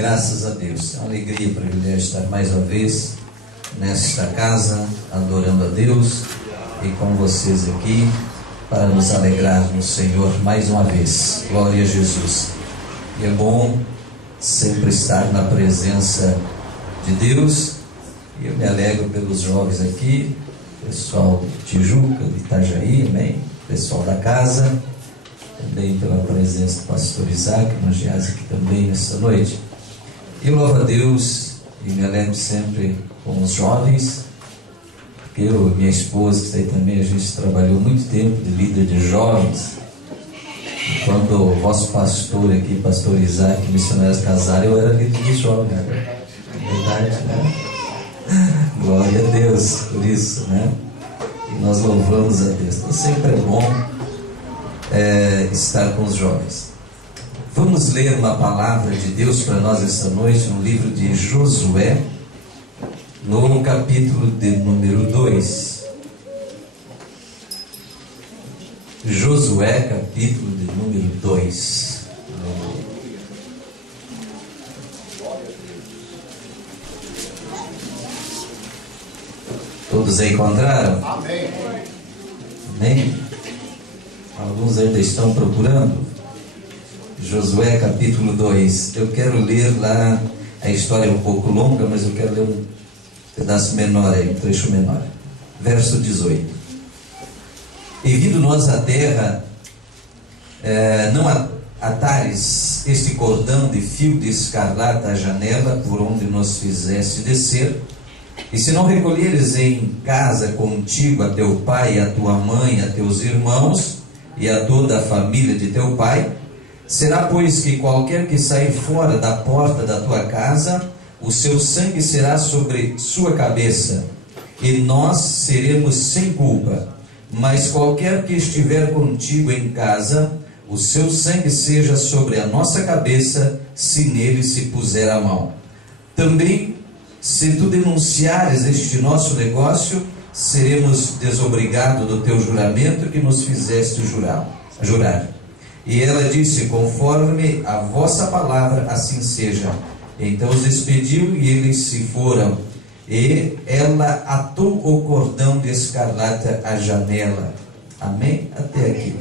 Graças a Deus. É uma alegria e privilégio estar mais uma vez nesta casa, adorando a Deus e com vocês aqui para nos alegrar no Senhor mais uma vez. Glória a Jesus. E é bom sempre estar na presença de Deus. E eu me alegro pelos jovens aqui, pessoal de Tijuca, de Itajaí, amém? Pessoal da casa, também pela presença do pastor Isaac, no Giase aqui também nesta noite. Eu louvo a Deus e me alegro sempre com os jovens, porque eu e minha esposa, que está aí também, a gente trabalhou muito tempo de líder de jovens. E quando o vosso pastor aqui, pastor Isaac, missionários casaram, eu era líder de jovens, né? Verdade, né? Glória a Deus por isso, né? E nós louvamos a Deus. Então sempre é bom estar com os jovens. Vamos ler uma palavra de Deus para nós esta noite no livro de Josué, no capítulo de número 2. Josué, capítulo de número 2. Todos aí encontraram? Amém. Amém? Alguns ainda estão procurando. Josué capítulo 2. Eu quero ler lá, a história é um pouco longa, mas eu quero ler um pedaço menor aí, um trecho menor. Verso 18. E vindo nós à terra, não atares este cordão de fio de escarlata à janela por onde nos fizeste descer, e se não recolheres em casa contigo a teu pai, a tua mãe, a teus irmãos e a toda a família de teu pai, será, pois, que qualquer que sair fora da porta da tua casa, o seu sangue será sobre sua cabeça, e nós seremos sem culpa. Mas qualquer que estiver contigo em casa, o seu sangue seja sobre a nossa cabeça, se nele se puser a mão. Também, se tu denunciares este nosso negócio, seremos desobrigados do teu juramento que nos fizeste jurar. E ela disse: conforme a vossa palavra, assim seja. Então os despediu e eles se foram. E ela atou o cordão de escarlata à janela. Amém? Até aqui.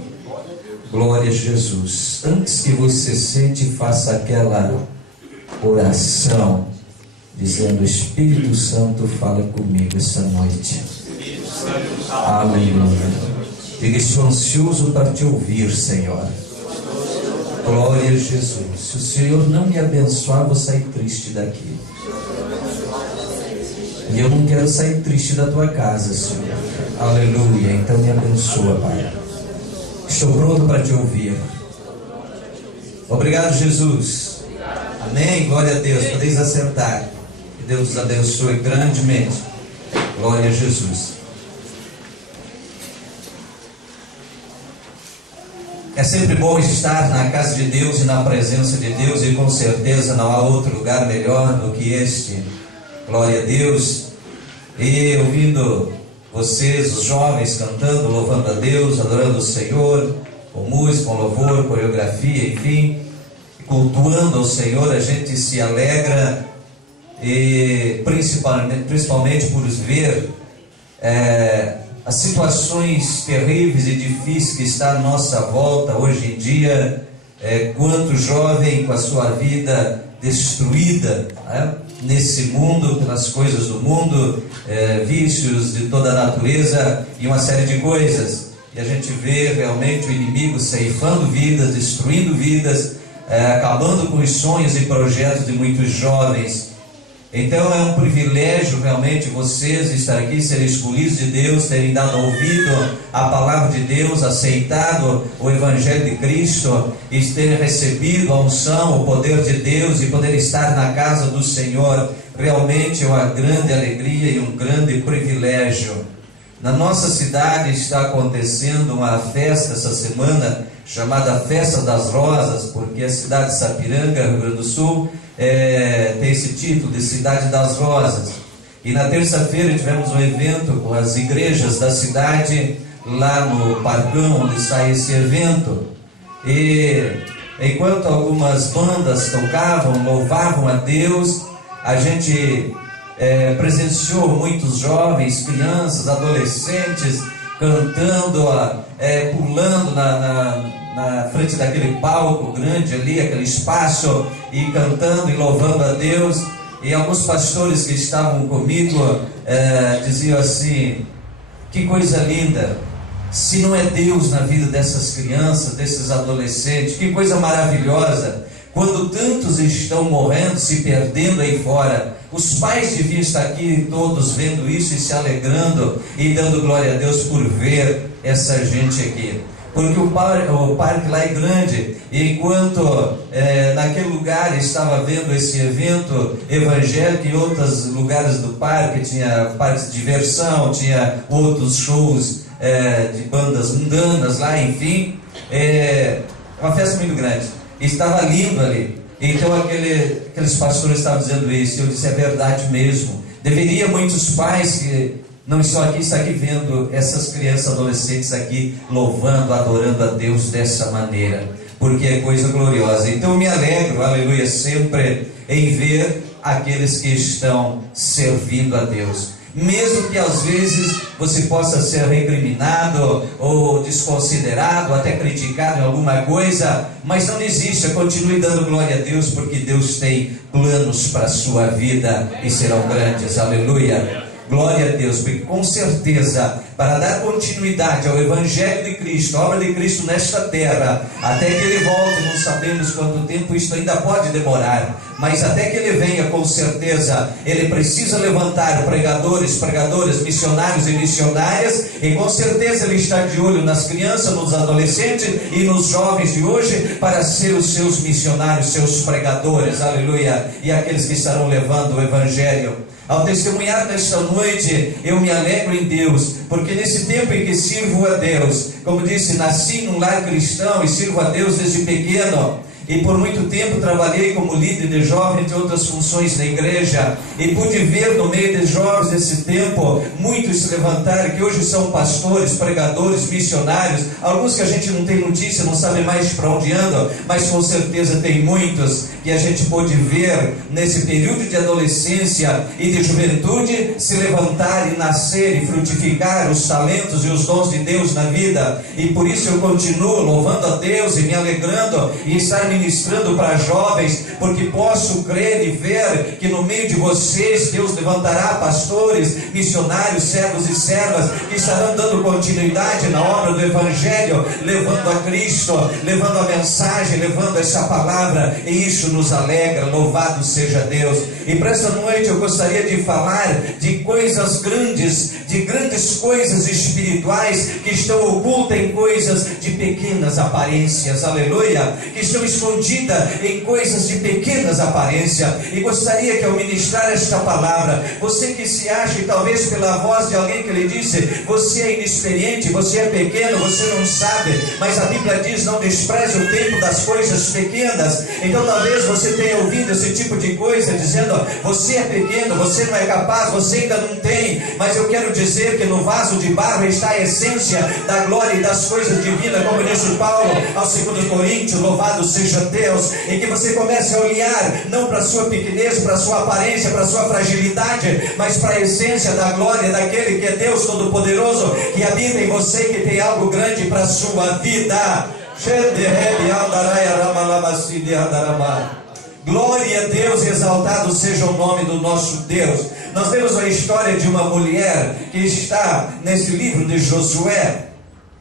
Glória a Jesus. Antes que você sente, faça aquela oração, dizendo: Espírito Santo, fala comigo essa noite. Aleluia. Diga: estou ansioso para te ouvir, Senhor. Glória a Jesus. Se o Senhor não me abençoar, vou sair triste daqui. E eu não quero sair triste da tua casa, Senhor. Aleluia. Então me abençoa, Pai. Estou pronto para te ouvir. Obrigado, Jesus. Amém. Glória a Deus. Podeis acertar. Que Deus os abençoe grandemente. Glória a Jesus. É sempre bom estar na casa de Deus e na presença de Deus, e com certeza não há outro lugar melhor do que este. Glória a Deus. E ouvindo vocês, os jovens, cantando, louvando a Deus, adorando o Senhor, com música, com louvor, coreografia, enfim, cultuando ao Senhor, a gente se alegra, e principalmente por ver as situações terríveis e difíceis que está à nossa volta hoje em dia. Quanto jovem com a sua vida destruída, né? Nesse mundo, pelas coisas do mundo, vícios de toda a natureza e uma série de coisas. E a gente vê realmente o inimigo ceifando vidas, destruindo vidas, acabando com os sonhos e projetos de muitos jovens. Então é um privilégio realmente vocês estarem aqui, serem escolhidos de Deus, terem dado ouvido à palavra de Deus, aceitado o Evangelho de Cristo, e terem recebido a unção, o poder de Deus, e poder estar na casa do Senhor. Realmente é uma grande alegria e um grande privilégio. Na nossa cidade está acontecendo uma festa essa semana, chamada Festa das Rosas, porque a cidade de Sapiranga, Rio Grande do Sul, tem esse título de Cidade das Rosas. E na terça-feira tivemos um evento com as igrejas da cidade, lá no Parcão, onde está esse evento. E enquanto algumas bandas tocavam, louvavam a Deus, a gente presenciou muitos jovens, crianças, adolescentes cantando, pulando na frente daquele palco grande ali, aquele espaço, e cantando e louvando a Deus. E alguns pastores que estavam comigo diziam assim: que coisa linda, se não é Deus na vida dessas crianças, desses adolescentes, que coisa maravilhosa, quando tantos estão morrendo, se perdendo aí fora. Os pais deviam estar aqui todos vendo isso e se alegrando e dando glória a Deus por ver essa gente aqui. Porque o parque lá é grande, e enquanto naquele lugar estava vendo esse evento evangélico, em outros lugares do parque tinha parques de diversão, tinha outros shows de bandas mundanas lá, enfim, uma festa muito grande, estava lindo ali. Então aqueles pastores estavam dizendo isso, e eu disse: é verdade mesmo, deveria muitos pais que não estão aqui, estar aqui vendo essas crianças, adolescentes aqui louvando, adorando a Deus dessa maneira, porque é coisa gloriosa. Então eu me alegro, aleluia, sempre em ver aqueles que estão servindo a Deus, mesmo que às vezes você possa ser recriminado ou desconsiderado, até criticado em alguma coisa, mas não desista, continue dando glória a Deus, porque Deus tem planos para a sua vida e serão grandes, aleluia. Glória a Deus, porque com certeza, para dar continuidade ao Evangelho de Cristo, a obra de Cristo nesta terra, até que Ele volte, não sabemos quanto tempo isto ainda pode demorar, mas até que Ele venha, com certeza, Ele precisa levantar pregadores, pregadoras, missionários e missionárias, e com certeza Ele está de olho nas crianças, nos adolescentes e nos jovens de hoje, para ser os seus missionários, seus pregadores, aleluia, e aqueles que estarão levando o Evangelho. Ao testemunhar nesta noite, eu me alegro em Deus, porque nesse tempo em que sirvo a Deus, como disse, nasci num lar cristão e sirvo a Deus desde pequeno, e por muito tempo trabalhei como líder de jovens, entre outras funções na igreja, e pude ver no meio de jovens desse tempo, muitos se levantarem, que hoje são pastores, pregadores, missionários, alguns que a gente não tem notícia, não sabe mais para onde andam, mas com certeza tem muitos que a gente pôde ver nesse período de adolescência e de juventude se levantar e nascer e frutificar os talentos e os dons de Deus na vida. E por isso eu continuo louvando a Deus e me alegrando e estar ministrando para jovens, porque posso crer e ver que no meio de vocês Deus levantará pastores, missionários, servos e servas que estarão dando continuidade na obra do Evangelho, levando a Cristo, levando a mensagem, levando essa palavra, e isso nos alegra. Louvado seja Deus. E para esta noite eu gostaria de falar de coisas grandes, de grandes coisas espirituais que estão ocultas em coisas de pequenas aparências, aleluia, que estão escondidas em coisas de pequenas aparências. E gostaria que ao ministrar esta palavra, você que se acha, e talvez pela voz de alguém que lhe disse, você é inexperiente, você é pequeno, você não sabe, mas a Bíblia diz: não despreze o tempo das coisas pequenas. Então talvez você tenha ouvido esse tipo de coisa, dizendo: você é pequeno, você não é capaz, você ainda não tem. Mas eu quero dizer que no vaso de barro está a essência da glória e das coisas divinas, como disse Paulo ao 2 Coríntios, louvado seja Deus. E que você comece a olhar não para a sua pequenez, para a sua aparência, para a sua fragilidade, mas para a essência da glória daquele que é Deus Todo-Poderoso, que habita em você, que tem algo grande para a sua vida. Glória a Deus, exaltado seja o nome do nosso Deus. Nós temos a história de uma mulher que está nesse livro de Josué,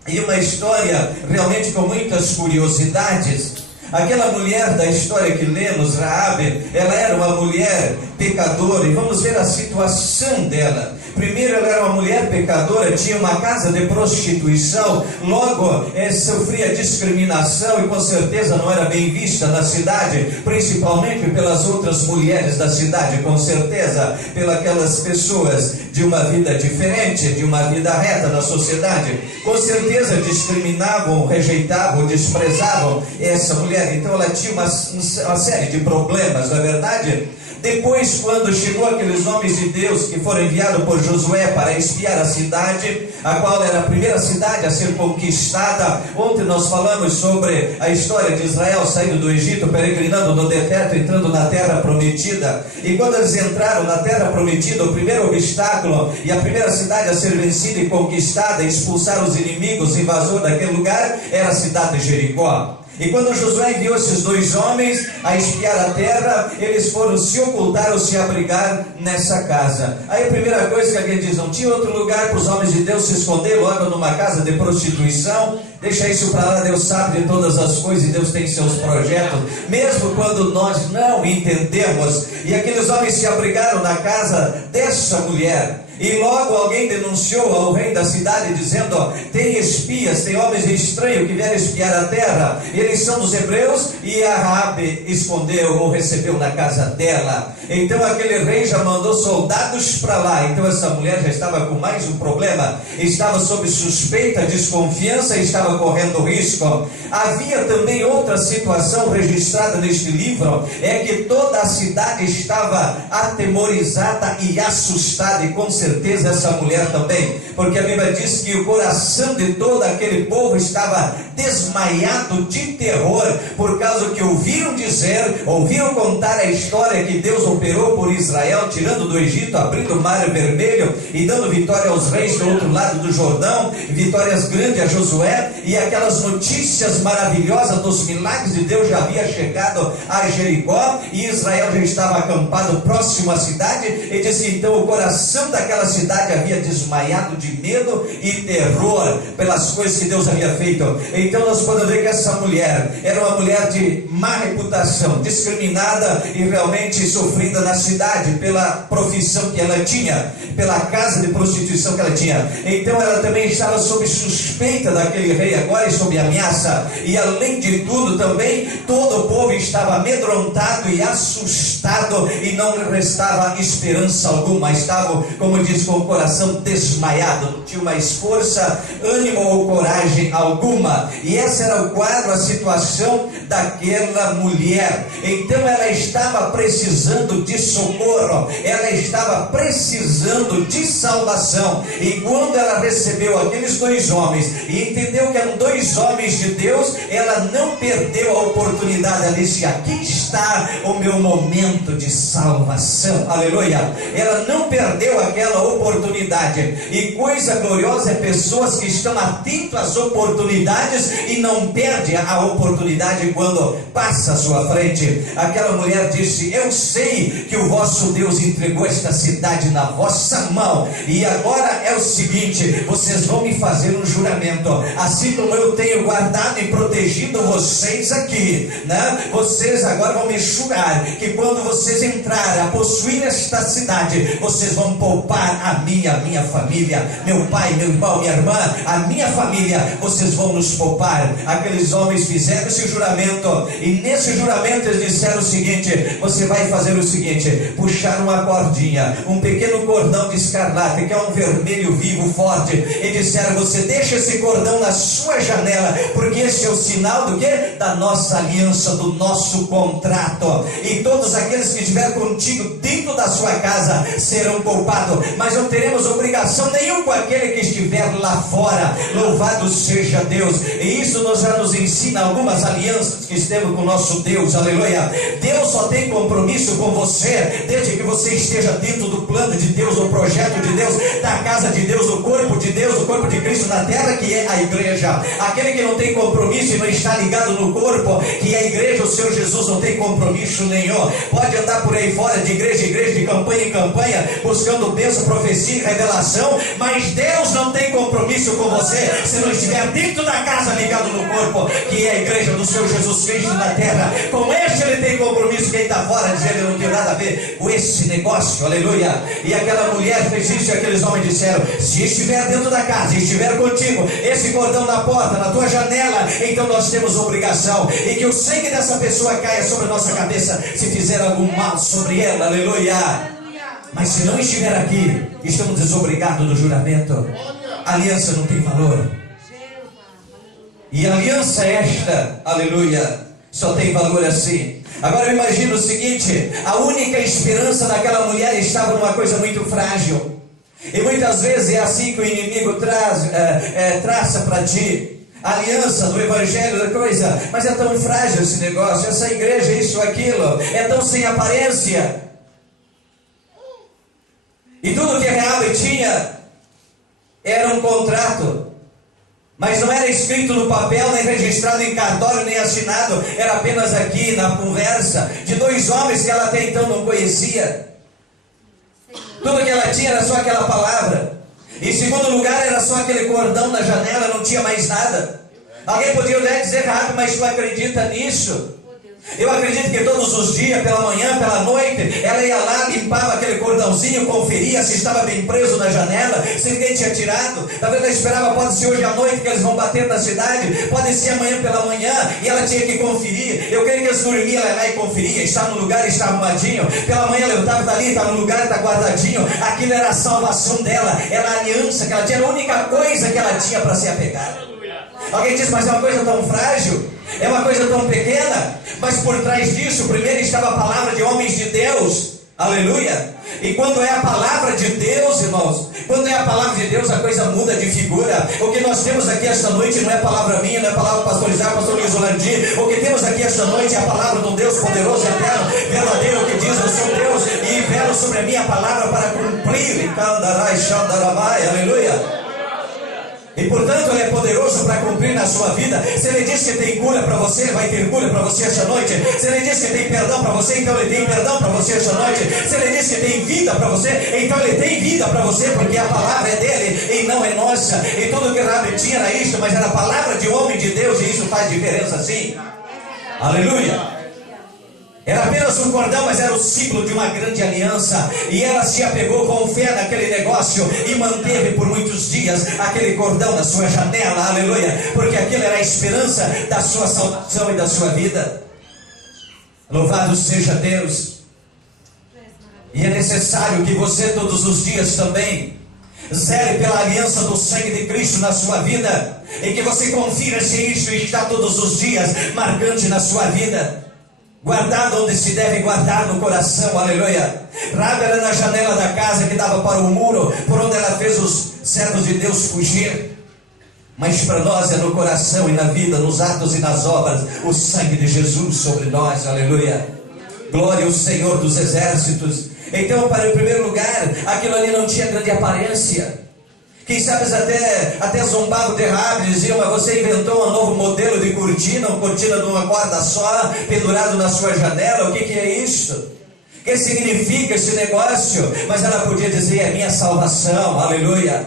e uma história realmente com muitas curiosidades. Aquela mulher da história que lemos, Raabe, ela era uma mulher pecadora, e vamos ver a situação dela. Primeiro, ela era uma mulher pecadora, tinha uma casa de prostituição, logo sofria discriminação e com certeza não era bem vista na cidade, principalmente pelas outras mulheres da cidade, com certeza pelas aquelas pessoas de uma vida diferente, de uma vida reta na sociedade, com certeza discriminavam, rejeitavam, desprezavam essa mulher. Então ela tinha uma série de problemas, não é verdade? Depois, quando chegou aqueles homens de Deus que foram enviados por Josué para espiar a cidade, a qual era a primeira cidade a ser conquistada. Ontem nós falamos sobre a história de Israel saindo do Egito, peregrinando no deserto, entrando na terra prometida. E quando eles entraram na terra prometida, o primeiro obstáculo e a primeira cidade a ser vencida e conquistada, expulsar os inimigos, invasor daquele lugar, era a cidade de Jericó. E quando Josué enviou esses dois homens a espiar a terra, eles foram se ocultar ou se abrigar nessa casa. Aí a primeira coisa que alguém diz, não tinha outro lugar para os homens de Deus se esconder logo numa casa de prostituição? Deixa isso para lá, Deus sabe de todas as coisas e Deus tem seus projetos, mesmo quando nós não entendemos. E aqueles homens se abrigaram na casa dessa mulher. E logo alguém denunciou ao rei da cidade, dizendo, ó, tem espias, tem homens estranhos que vieram espiar a terra, eles são dos hebreus, e a Raabe escondeu ou recebeu na casa dela. Então aquele rei já mandou soldados para lá. Então essa mulher já estava com mais um problema, estava sob suspeita, desconfiança e estava correndo risco. Havia também outra situação registrada neste livro, é que toda a cidade estava atemorizada e assustada, e com certeza essa mulher também, porque a Bíblia diz que o coração de todo aquele povo estava desmaiado de terror, por causa que ouviram dizer, ouviram contar a história que Deus operou por Israel, tirando do Egito, abrindo o mar vermelho e dando vitória aos reis do outro lado do Jordão, vitórias grandes a Josué, e aquelas notícias maravilhosas dos milagres de Deus já havia chegado a Jericó, e Israel já estava acampado próximo à cidade, e diz que então o coração daquela cidade havia desmaiado de medo e terror pelas coisas que Deus havia feito. Então nós podemos ver que essa mulher era uma mulher de má reputação, discriminada e realmente sofrida na cidade pela profissão que ela tinha, pela casa de prostituição que ela tinha. Então ela também estava sob suspeita daquele rei agora e sob ameaça. E além de tudo também, todo o povo estava amedrontado e assustado, e não lhe restava esperança alguma. Estavam, como diz, com o coração desmaiado, não tinha mais força, ânimo ou coragem alguma. E esse era o quadro, a situação daquela mulher. Então ela estava precisando de socorro, ela estava precisando de salvação. E quando ela recebeu aqueles dois homens e entendeu que eram dois homens de Deus, ela não perdeu a oportunidade. Ela disse, aqui está o meu momento de salvação, aleluia. Ela não perdeu aquela oportunidade. E coisa gloriosa é pessoas que estão atentas às oportunidades e não perde a oportunidade quando passa à sua frente. Aquela mulher disse, eu sei que o vosso Deus entregou esta cidade na vossa mão, e agora é o seguinte, vocês vão me fazer um juramento, assim como eu tenho guardado e protegido vocês aqui, né? Vocês agora vão me jurar que quando vocês entrarem a possuir esta cidade, vocês vão poupar a minha família, meu pai, meu irmão, minha irmã, a minha família, vocês vão nos poupar. Aqueles homens fizeram esse juramento, e nesse juramento eles disseram o seguinte, você vai fazer o seguinte, puxar uma cordinha, um pequeno cordão de escarlate, que é um vermelho vivo, forte, e disseram, você deixa esse cordão na sua janela, porque esse é o sinal do quê? Da nossa aliança, do nosso contrato, e todos aqueles que estiver contigo dentro da sua casa serão poupados, mas não teremos obrigação nenhuma com aquele que estiver lá fora. Louvado seja Deus. E isso já nos ensina algumas alianças que temos com o nosso Deus, aleluia. Deus só tem compromisso com você desde que você esteja dentro do plano de Deus, do projeto de Deus, da casa de Deus, do corpo de Deus, o corpo de Cristo na terra, que é a igreja. Aquele que não tem compromisso e não está ligado no corpo, que é a igreja, o Senhor Jesus, não tem compromisso nenhum. Pode andar por aí fora de igreja em igreja, de campanha em campanha, buscando bênção, profecia e revelação, mas Deus não tem compromisso com você se não estiver dentro da casa, ligado no corpo, que é a igreja do Senhor Jesus Cristo na terra. Com este ele tem compromisso. Quem está fora dizendo, eu não tenho nada a ver com esse negócio, aleluia. E aquela mulher fez isso, e aqueles homens disseram, se estiver dentro da casa, estiver contigo, esse cordão na porta, na tua janela, então nós temos obrigação, e que o sangue dessa pessoa caia sobre a nossa cabeça, se fizer algum mal sobre ela, aleluia. Mas se não estiver aqui, estamos desobrigados do juramento. A aliança não tem valor. E a aliança esta, aleluia, só tem valor assim. Agora eu imagino o seguinte: a única esperança daquela mulher estava numa coisa muito frágil. E muitas vezes é assim que o inimigo traça para ti a aliança do evangelho da coisa. Mas é tão frágil esse negócio, essa igreja, isso, aquilo, é tão sem aparência. E tudo que Raabe tinha era um contrato, mas não era escrito no papel, nem registrado em cartório, nem assinado. Era apenas aqui na conversa de dois homens que ela até então não conhecia. Tudo que ela tinha era só aquela palavra. Em segundo lugar, era só aquele cordão na janela, não tinha mais nada. Alguém poderia dizer: Raabe, mas tu acredita nisso? Eu acredito que todos os dias, pela manhã, pela noite, ela ia lá, limpava aquele cordãozinho, conferia se estava bem preso na janela, se ninguém tinha tirado. Talvez ela esperava: pode ser hoje à noite que eles vão bater na cidade, pode ser amanhã pela manhã, e ela tinha que conferir. Eu creio que eles dormiam, ela ia lá e conferia, estava no lugar, estava arrumadinho. Pela manhã ela estava ali, estava no lugar, está guardadinho. Aquilo era a salvação dela, era a aliança que ela tinha, era a única coisa que ela tinha para se apegar. Alguém diz: mas é uma coisa tão frágil, é uma coisa tão pequena. Mas por trás disso, primeiro estava a palavra de homens de Deus. Aleluia. E quando é a palavra de Deus, irmãos, quando é a palavra de Deus, a coisa muda de figura. O que nós temos aqui esta noite não é palavra minha, não é palavra do pastor Isaac, pastor Luiz Orlandi. O que temos aqui esta noite é a palavra do Deus poderoso e eterno, verdadeiro, que diz: eu sou Deus e velo sobre a minha palavra para cumprir. Aleluia. E portanto ele é poderoso para cumprir na sua vida. Se ele diz que tem cura para você, ele vai ter cura para você esta noite. Se ele diz que tem perdão para você, então ele tem perdão para você esta noite. Se ele diz que tem vida para você, então ele tem vida para você, porque a palavra é dele e não é nossa. E tudo que Raabe tinha era isso, mas era a palavra de homem de Deus, e isso faz diferença sim. Aleluia. Era apenas um cordão, mas era o símbolo de uma grande aliança. E ela se apegou com fé naquele negócio e manteve por muitos dias aquele cordão na sua janela, aleluia, porque aquilo era a esperança da sua salvação e da sua vida. Louvado seja Deus. E é necessário que você todos os dias também zele pela aliança do sangue de Cristo na sua vida, e que você confira se isso está todos os dias marcante na sua vida, guardado onde se deve guardar no coração, aleluia. Raabe era na janela da casa que dava para o muro, por onde ela fez os servos de Deus fugir. Mas para nós é no coração e na vida, nos atos e nas obras, o sangue de Jesus sobre nós, aleluia. Glória ao Senhor dos exércitos. Então, para o primeiro lugar, aquilo ali não tinha grande aparência. Quem sabe até zombavam de Raabe, diziam: mas você inventou um novo modelo de cortina, uma cortina de uma corda só, pendurado na sua janela, o que é isso? O que significa esse negócio? Mas ela podia dizer: é minha salvação, aleluia,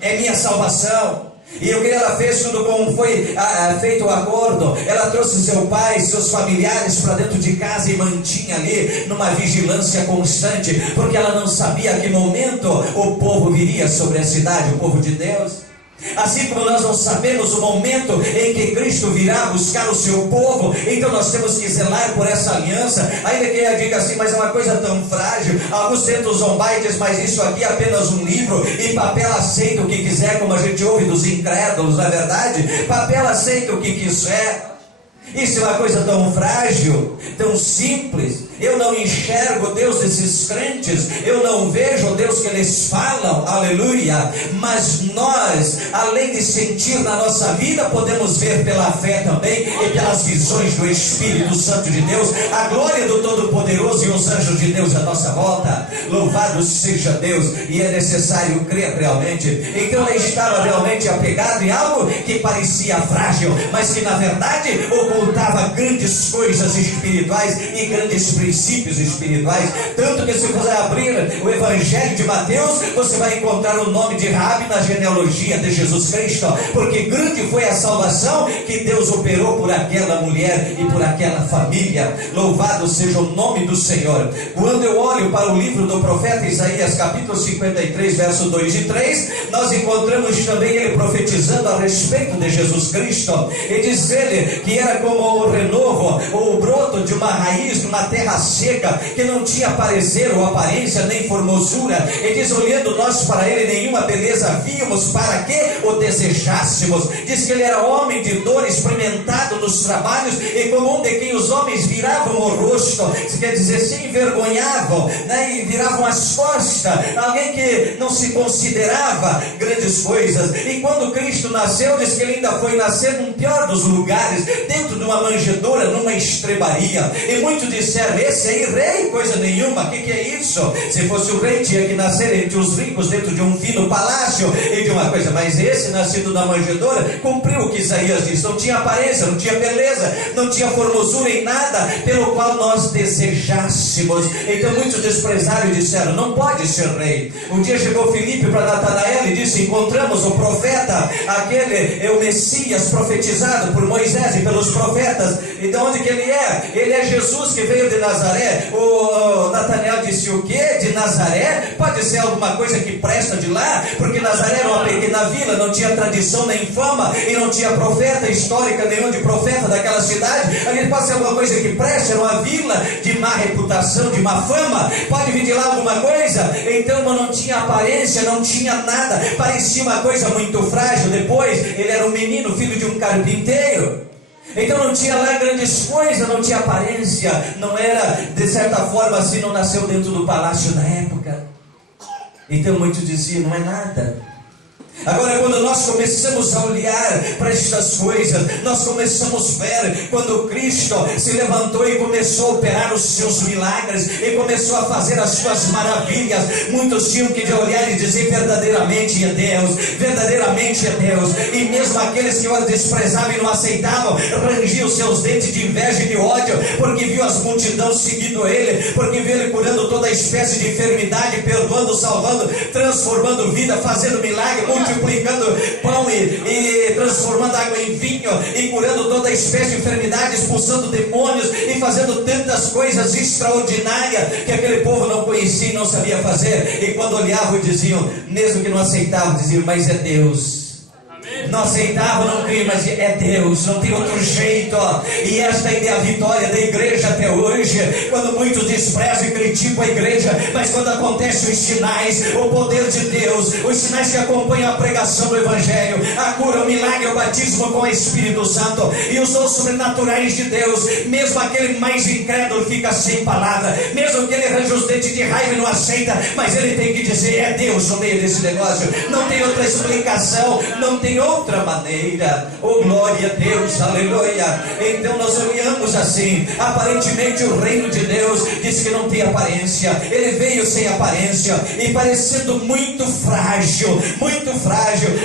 é minha salvação. E o que ela fez, tudo como foi feito o acordo, ela trouxe seu pai, seus familiares para dentro de casa e mantinha ali numa vigilância constante, porque ela não sabia a que momento o povo viria sobre a cidade, o povo de Deus. Assim como nós não sabemos o momento em que Cristo virá buscar o seu povo, então nós temos que zelar por essa aliança. Ainda que ela diga assim: mas é uma coisa tão frágil. Alguns tentam zombar e dizem: mas isso aqui é apenas um livro, e papel aceita o que quiser, como a gente ouve dos incrédulos, não é verdade? Papel aceita o que quiser. Isso é uma coisa tão frágil, tão simples. Eu não enxergo Deus desses crentes, eu não vejo o Deus que eles falam, aleluia. Mas nós, além de sentir na nossa vida, podemos ver pela fé também e pelas visões do Espírito Santo de Deus, a glória do Todo-Poderoso e os anjos de Deus à nossa volta. Louvado seja Deus. E é necessário crer realmente. Então ele estava realmente apegado em algo que parecia frágil, mas que na verdade ocultava grandes coisas espirituais e grandes princípios espirituais. Tanto que se você abrir o Evangelho de Mateus, você vai encontrar o nome de Raabe na genealogia de Jesus Cristo, porque grande foi a salvação que Deus operou por aquela mulher e por aquela família. Louvado seja o nome do Senhor. Quando eu olho para o livro do profeta Isaías, capítulo 53, verso 2 e 3, nós encontramos também ele profetizando a respeito de Jesus Cristo, e diz ele que era como o renovo ou o broto de uma raiz numa terra seca, que não tinha parecer ou aparência, nem formosura. Ele diz: olhando nós para ele, nenhuma beleza víamos, para que o desejássemos. Diz que ele era homem de dor, experimentado nos trabalhos, e como um de quem os homens viravam o rosto, isso quer dizer, se envergonhavam, né, e viravam as costas. Alguém que não se considerava grandes coisas. E quando Cristo nasceu, diz que ele ainda foi nascer num pior dos lugares, dentro de uma manjedoura, numa estrebaria. E muitos disseram: esse aí rei, coisa nenhuma, o que é isso? Se fosse o rei, tinha que nascer entre os ricos, dentro de um fino palácio e de uma coisa. Mas esse, nascido na manjedoura, cumpriu o que Isaías disse. Não tinha aparência, não tinha beleza, não tinha formosura em nada pelo qual nós desejássemos. Então muitos desprezaram e disseram: não pode ser rei. Um dia chegou Filipe para Natanael e disse: encontramos o profeta, aquele é o Messias profetizado por Moisés e pelos profetas. E de onde que ele é? Ele é Jesus que veio de Nazaré. O Natanael disse: o que? De Nazaré? Pode ser alguma coisa que presta de lá? Porque Nazaré era uma pequena vila, não tinha tradição nem fama, e não tinha profeta histórica nenhum de profeta daquela cidade. Ali pode ser alguma coisa que presta, era uma vila de má reputação, de má fama. Pode vir de lá alguma coisa? Então não tinha aparência, não tinha nada, parecia uma coisa muito frágil. Depois ele era um menino, filho de um carpinteiro. Então não tinha lá grandes coisas, não tinha aparência, não era, de certa forma assim, não nasceu dentro do palácio da época. Então muitos diziam: não é nada. Agora, quando nós começamos a olhar para estas coisas, nós começamos a ver quando Cristo se levantou e começou a operar os seus milagres, e começou a fazer as suas maravilhas. Muitos tinham que olhar e dizer: verdadeiramente é Deus, verdadeiramente é Deus. E mesmo aqueles que o desprezavam e não aceitavam, rangiam seus dentes de inveja e de ódio, porque viu as multidões seguindo ele, porque viu ele curando toda espécie de enfermidade, perdoando, salvando, transformando vida, fazendo milagre, multiplicando pão e transformando água em vinho, e curando toda espécie de enfermidade, expulsando demônios e fazendo tantas coisas extraordinárias que aquele povo não conhecia e não sabia fazer. E quando olhavam e diziam, mesmo que não aceitavam, diziam: mas é Deus. Não aceitavam, não criam, mas é Deus, não tem outro jeito. E esta é a vitória da igreja até hoje. Quando muitos desprezam e criticam a igreja, mas quando acontecem os sinais, o poder de Deus, os sinais que acompanham a pregação do Evangelho, a cura, o milagre, o batismo com o Espírito Santo e os dons sobrenaturais de Deus, mesmo aquele mais incrédulo fica sem palavra, mesmo que ele arranja os dentes de raiva e não aceita, mas ele tem que dizer: é Deus no meio desse negócio, não tem outra explicação, não tem outra maneira. Oh, glória a Deus, aleluia. Então nós olhamos assim, aparentemente o reino de Deus diz que não tem aparência. Ele veio sem aparência e parecendo muito frágil,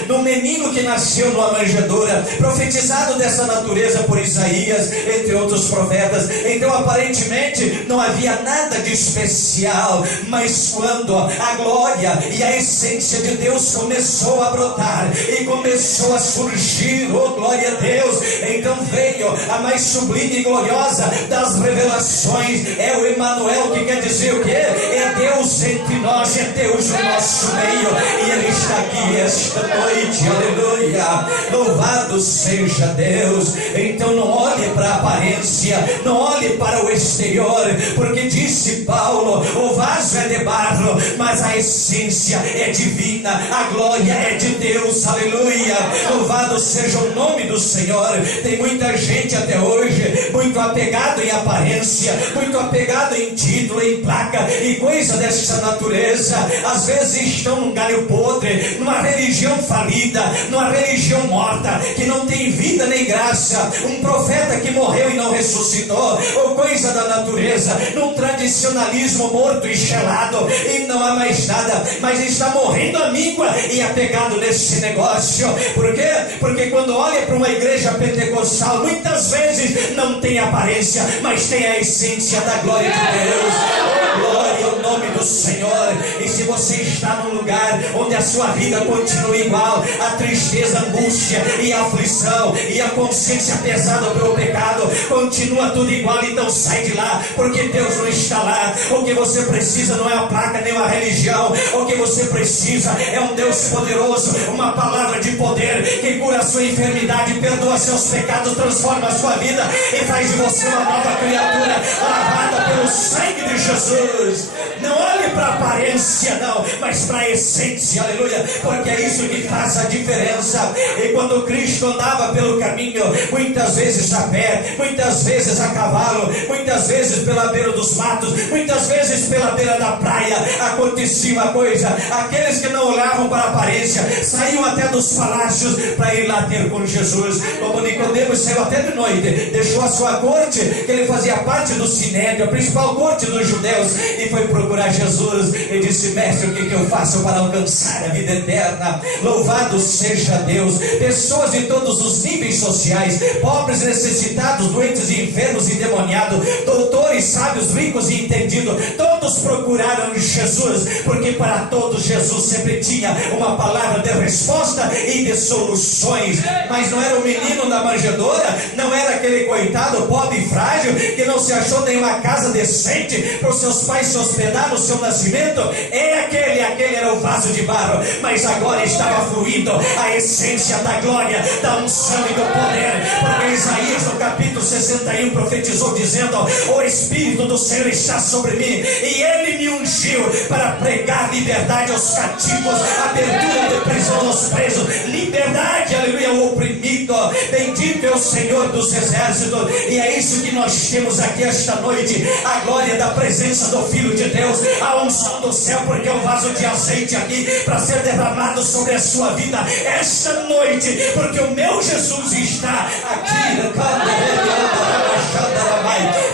no menino que nasceu numa manjedoura, profetizado dessa natureza por Isaías, entre outros profetas. Então aparentemente não havia nada de especial, mas quando a glória e a essência de Deus começou a brotar e começou a surgir, oh glória a Deus, então veio a mais sublime e gloriosa das revelações. É o Emanuel, que quer dizer o quê? É Deus entre nós, é Deus no nosso meio, e Ele está aqui esta noite, aleluia. Louvado seja Deus. Então não olhe para a aparência, não olhe para o exterior, porque disse Paulo: o vaso é de barro, mas a essência é divina, a glória é de Deus, aleluia. Louvado seja o nome do Senhor. Tem muita gente até hoje muito apegado em aparência, muito apegado em título, em placa e coisa dessa natureza. Às vezes estão num galho podre, numa religião falida, numa religião morta, que não tem vida nem graça, um profeta que morreu e não ressuscitou, ou coisa da natureza, num tradicionalismo morto e gelado, e não há mais nada, mas está morrendo a míngua e apegado nesse negócio. Por quê? Porque quando olha para uma igreja pentecostal, muitas vezes não tem aparência, mas tem a essência da glória de Deus. Oh, glória ao nome do Senhor. E se você está está num lugar onde a sua vida continua igual, a tristeza, a angústia e a aflição e a consciência pesada pelo pecado, continua tudo igual, então sai de lá, porque Deus não está lá. O que você precisa não é uma placa nem uma religião, o que você precisa é um Deus poderoso, uma palavra de poder que cura a sua enfermidade, perdoa seus pecados, transforma a sua vida e faz de você uma nova criatura, lavada pelo sangue de Jesus. Não olhe para a aparência não, mas para a essência, aleluia, porque é isso que faz a diferença. E quando Cristo andava pelo caminho, muitas vezes a pé, muitas vezes a cavalo, muitas vezes pela beira dos matos, muitas vezes pela beira da praia, acontecia uma coisa: aqueles que não olhavam para a aparência saíam até dos palácios para ir lá ter com Jesus, como Nicodemos saiu até de noite, deixou a sua corte, que ele fazia parte do Sinédrio, a principal corte dos judeus, e foi procurar Jesus e disse: mestre, o que eu faço para alcançar a vida eterna? Louvado seja Deus. Pessoas de todos os níveis sociais, pobres, necessitados, doentes e enfermos e endemoniados, doutores, sábios, ricos e entendidos, todos procuraram Jesus, porque para todos Jesus sempre tinha uma palavra de resposta e de soluções. Mas não era o menino da manjedoura, não era aquele coitado pobre e frágil que não se achou nenhuma casa decente para os seus pais se hospedar no seu nascimento. É aquele era o vaso de barro, mas agora estava fluindo a essência da glória, da unção e do poder, porque Isaías no capítulo 61 profetizou dizendo: o Espírito do Senhor está sobre mim e Ele me ungiu para pregar liberdade aos cativos, abertura de prisão aos presos, liberdade, aleluia, ao oprimido. Bendito é o Senhor dos exércitos. E é isso que nós temos aqui esta noite, a glória da presença do Filho de Deus, a unção do céu, porque é um vaso de azeite aqui para ser derramado sobre a sua vida esta noite, porque o meu Jesus está aqui.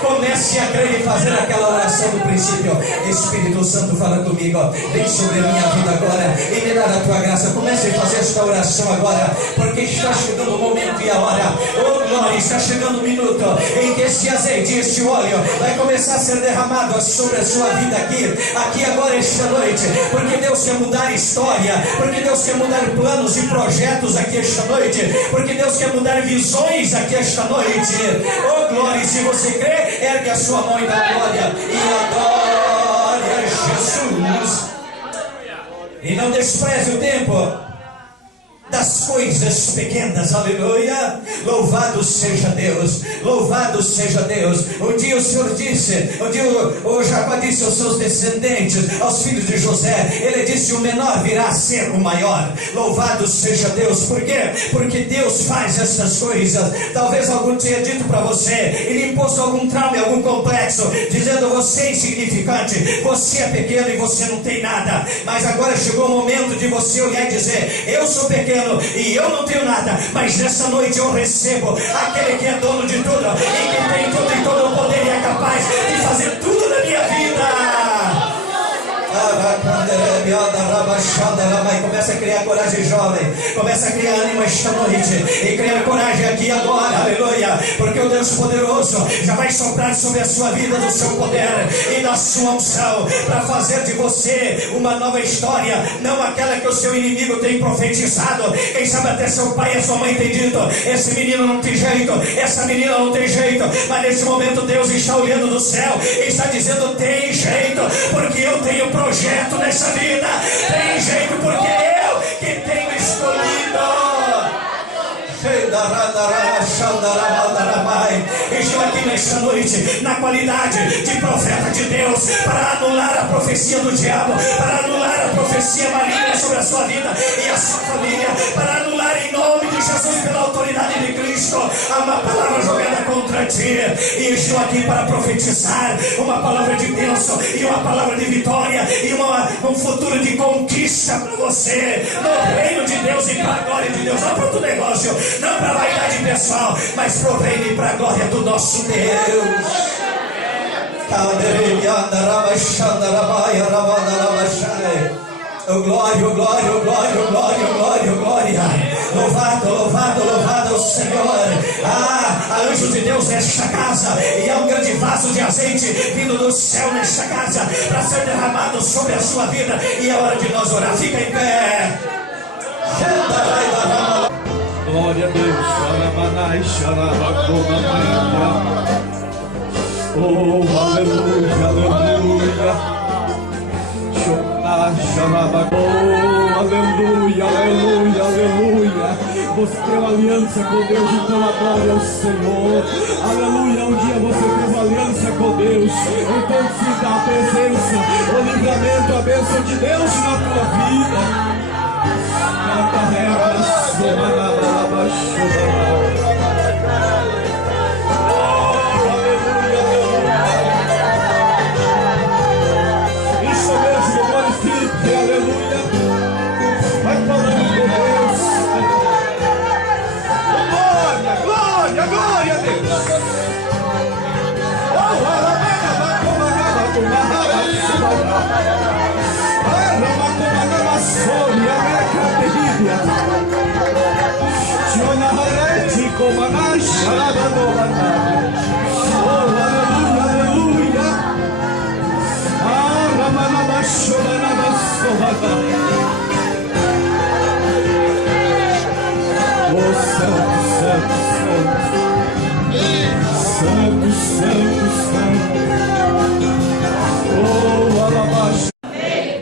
Comece a crer e fazer aquela oração do princípio. Espírito Santo, fala comigo, vem sobre a minha vida agora e me dá a tua graça. Comece a fazer esta oração agora, porque está chegando o momento e a hora. Oh glória, está chegando o minuto em que este azeite, este óleo vai começar a ser derramado sobre a sua vida aqui agora, esta noite, porque Deus quer mudar a história, porque Deus quer mudar planos e projetos aqui esta noite, porque Deus quer mudar visões aqui esta noite. Oh glória, se você crê, ergue a sua mão e dá glória e adore a Jesus. E não despreze o tempo das coisas pequenas, aleluia. Louvado seja Deus, louvado seja Deus. Um dia o Senhor disse, o Jacó disse aos seus descendentes, aos filhos de José, ele disse: o menor virá a ser o maior. Louvado seja Deus. Por quê? Porque Deus faz essas coisas. Talvez algum tenha dito para você, ele imposto algum trauma, algum complexo, dizendo: você é insignificante, você é pequeno e você não tem nada. Mas agora chegou o momento de você olhar e dizer: eu sou pequeno e eu não tenho nada, mas nessa noite eu recebo aquele que é dono de tudo e que tem tudo e todo o poder e é capaz de fazer tudo na minha vida. Começa a criar coragem, jovem. Começa a criar ânimo esta noite e criar coragem aqui agora, aleluia, porque o Deus poderoso já vai soprar sobre a sua vida do seu poder e da sua unção para fazer de você uma nova história, não aquela que o seu inimigo tem profetizado. Quem sabe até seu pai e sua mãe tem dito: esse menino não tem jeito, essa menina não tem jeito. Mas nesse momento Deus está olhando do céu e está dizendo: tem jeito, porque eu tenho projeto nessa vida. Tem jeito, porque eu que tenho escolhido. Estou aqui nesta noite na qualidade de profeta de Deus para anular a profecia do diabo, para anular a profecia maligna sobre a sua vida e a sua família, para anular em nome de Jesus, pela autoridade de Cristo, uma palavra jogada contra ti. E estou aqui para profetizar uma palavra de bênção e uma palavra de vitória e um futuro de conquista para você, no reino de Deus e para a glória de Deus. Não para o teu negócio, não para a vaidade pessoal, mas para o reino e para a glória do nosso Deus. Oh glória, oh glória, oh glória, oh glória, oh glória, oh glória. Louvado, louvado, louvado o Senhor. Há anjos de Deus nesta casa, e há um grande vaso de azeite vindo do céu nesta casa para ser derramado sobre a sua vida. E é hora de nós orar. Fica em pé. Glória a Deus. Oh, aleluia, aleluia. Oh, aleluia, aleluia, aleluia. Você tem uma aliança com Deus, então adore ao Senhor. Aleluia, um dia você teve aliança com Deus, então sinta a presença, o livramento, a bênção de Deus na tua vida. Canta rega, aleluia. Vai falando com Deus. Glória, glória, glória a Deus.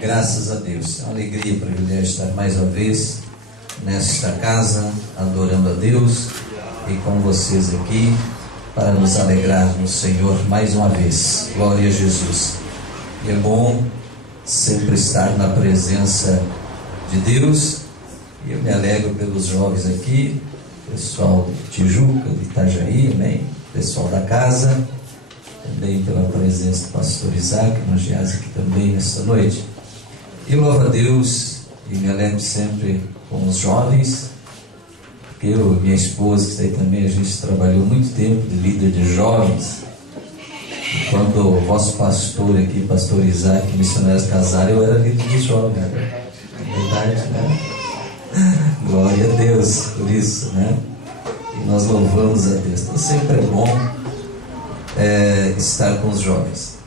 Graças a Deus, é uma alegria para eu estar mais uma vez nesta casa, adorando a Deus e com vocês aqui, para nos alegrar no Senhor mais uma vez. Glória a Jesus. E é bom sempre estar na presença de Deus, e eu me alegro pelos jovens aqui, pessoal de Tijuca, de Itajaí, amém? Pessoal da casa, também pela presença do pastor Isaac, nos dias aqui também nesta noite. Eu louvo a Deus e me alegro sempre com os jovens, porque eu e minha esposa, que está aí também, a gente trabalhou muito tempo de líder de jovens. E quando o vosso pastor aqui, pastor Isaac, missionários casaram, eu era líder de jovens, né? É verdade, né? Glória a Deus por isso, né? E nós louvamos a Deus. Então sempre é bom estar com os jovens.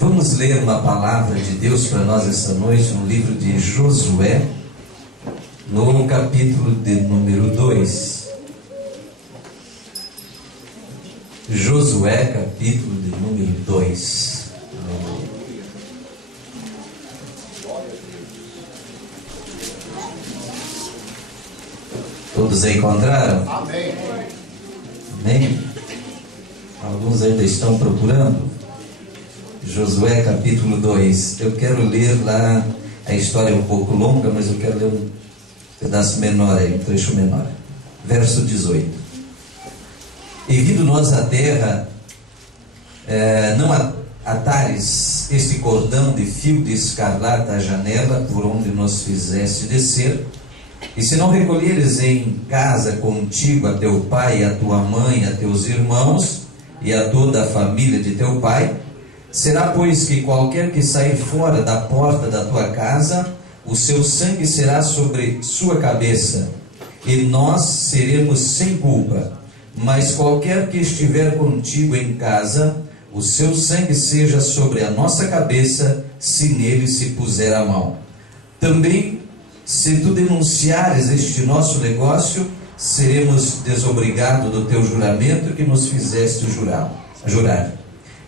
Vamos ler uma palavra de Deus para nós esta noite no livro de Josué, no capítulo de número 2. Josué, capítulo de número 2. Todos encontraram? Amém. Amém? Alguns ainda estão procurando. Josué capítulo 2. Eu quero ler lá, a história é um pouco longa, mas eu quero ler um pedaço menor aí, um trecho menor. Verso 18. E vindo nós à terra, não atares este cordão de fio de escarlata à janela, por onde nos fizeste descer, e se não recolheres em casa contigo a teu pai, a tua mãe, a teus irmãos, e a toda a família de teu pai, será, pois, que qualquer que sair fora da porta da tua casa, o seu sangue será sobre sua cabeça, e nós seremos sem culpa. Mas qualquer que estiver contigo em casa, o seu sangue seja sobre a nossa cabeça, se nele se puser a mão. Também, se tu denunciares este nosso negócio, seremos desobrigados do teu juramento que nos fizeste jurar.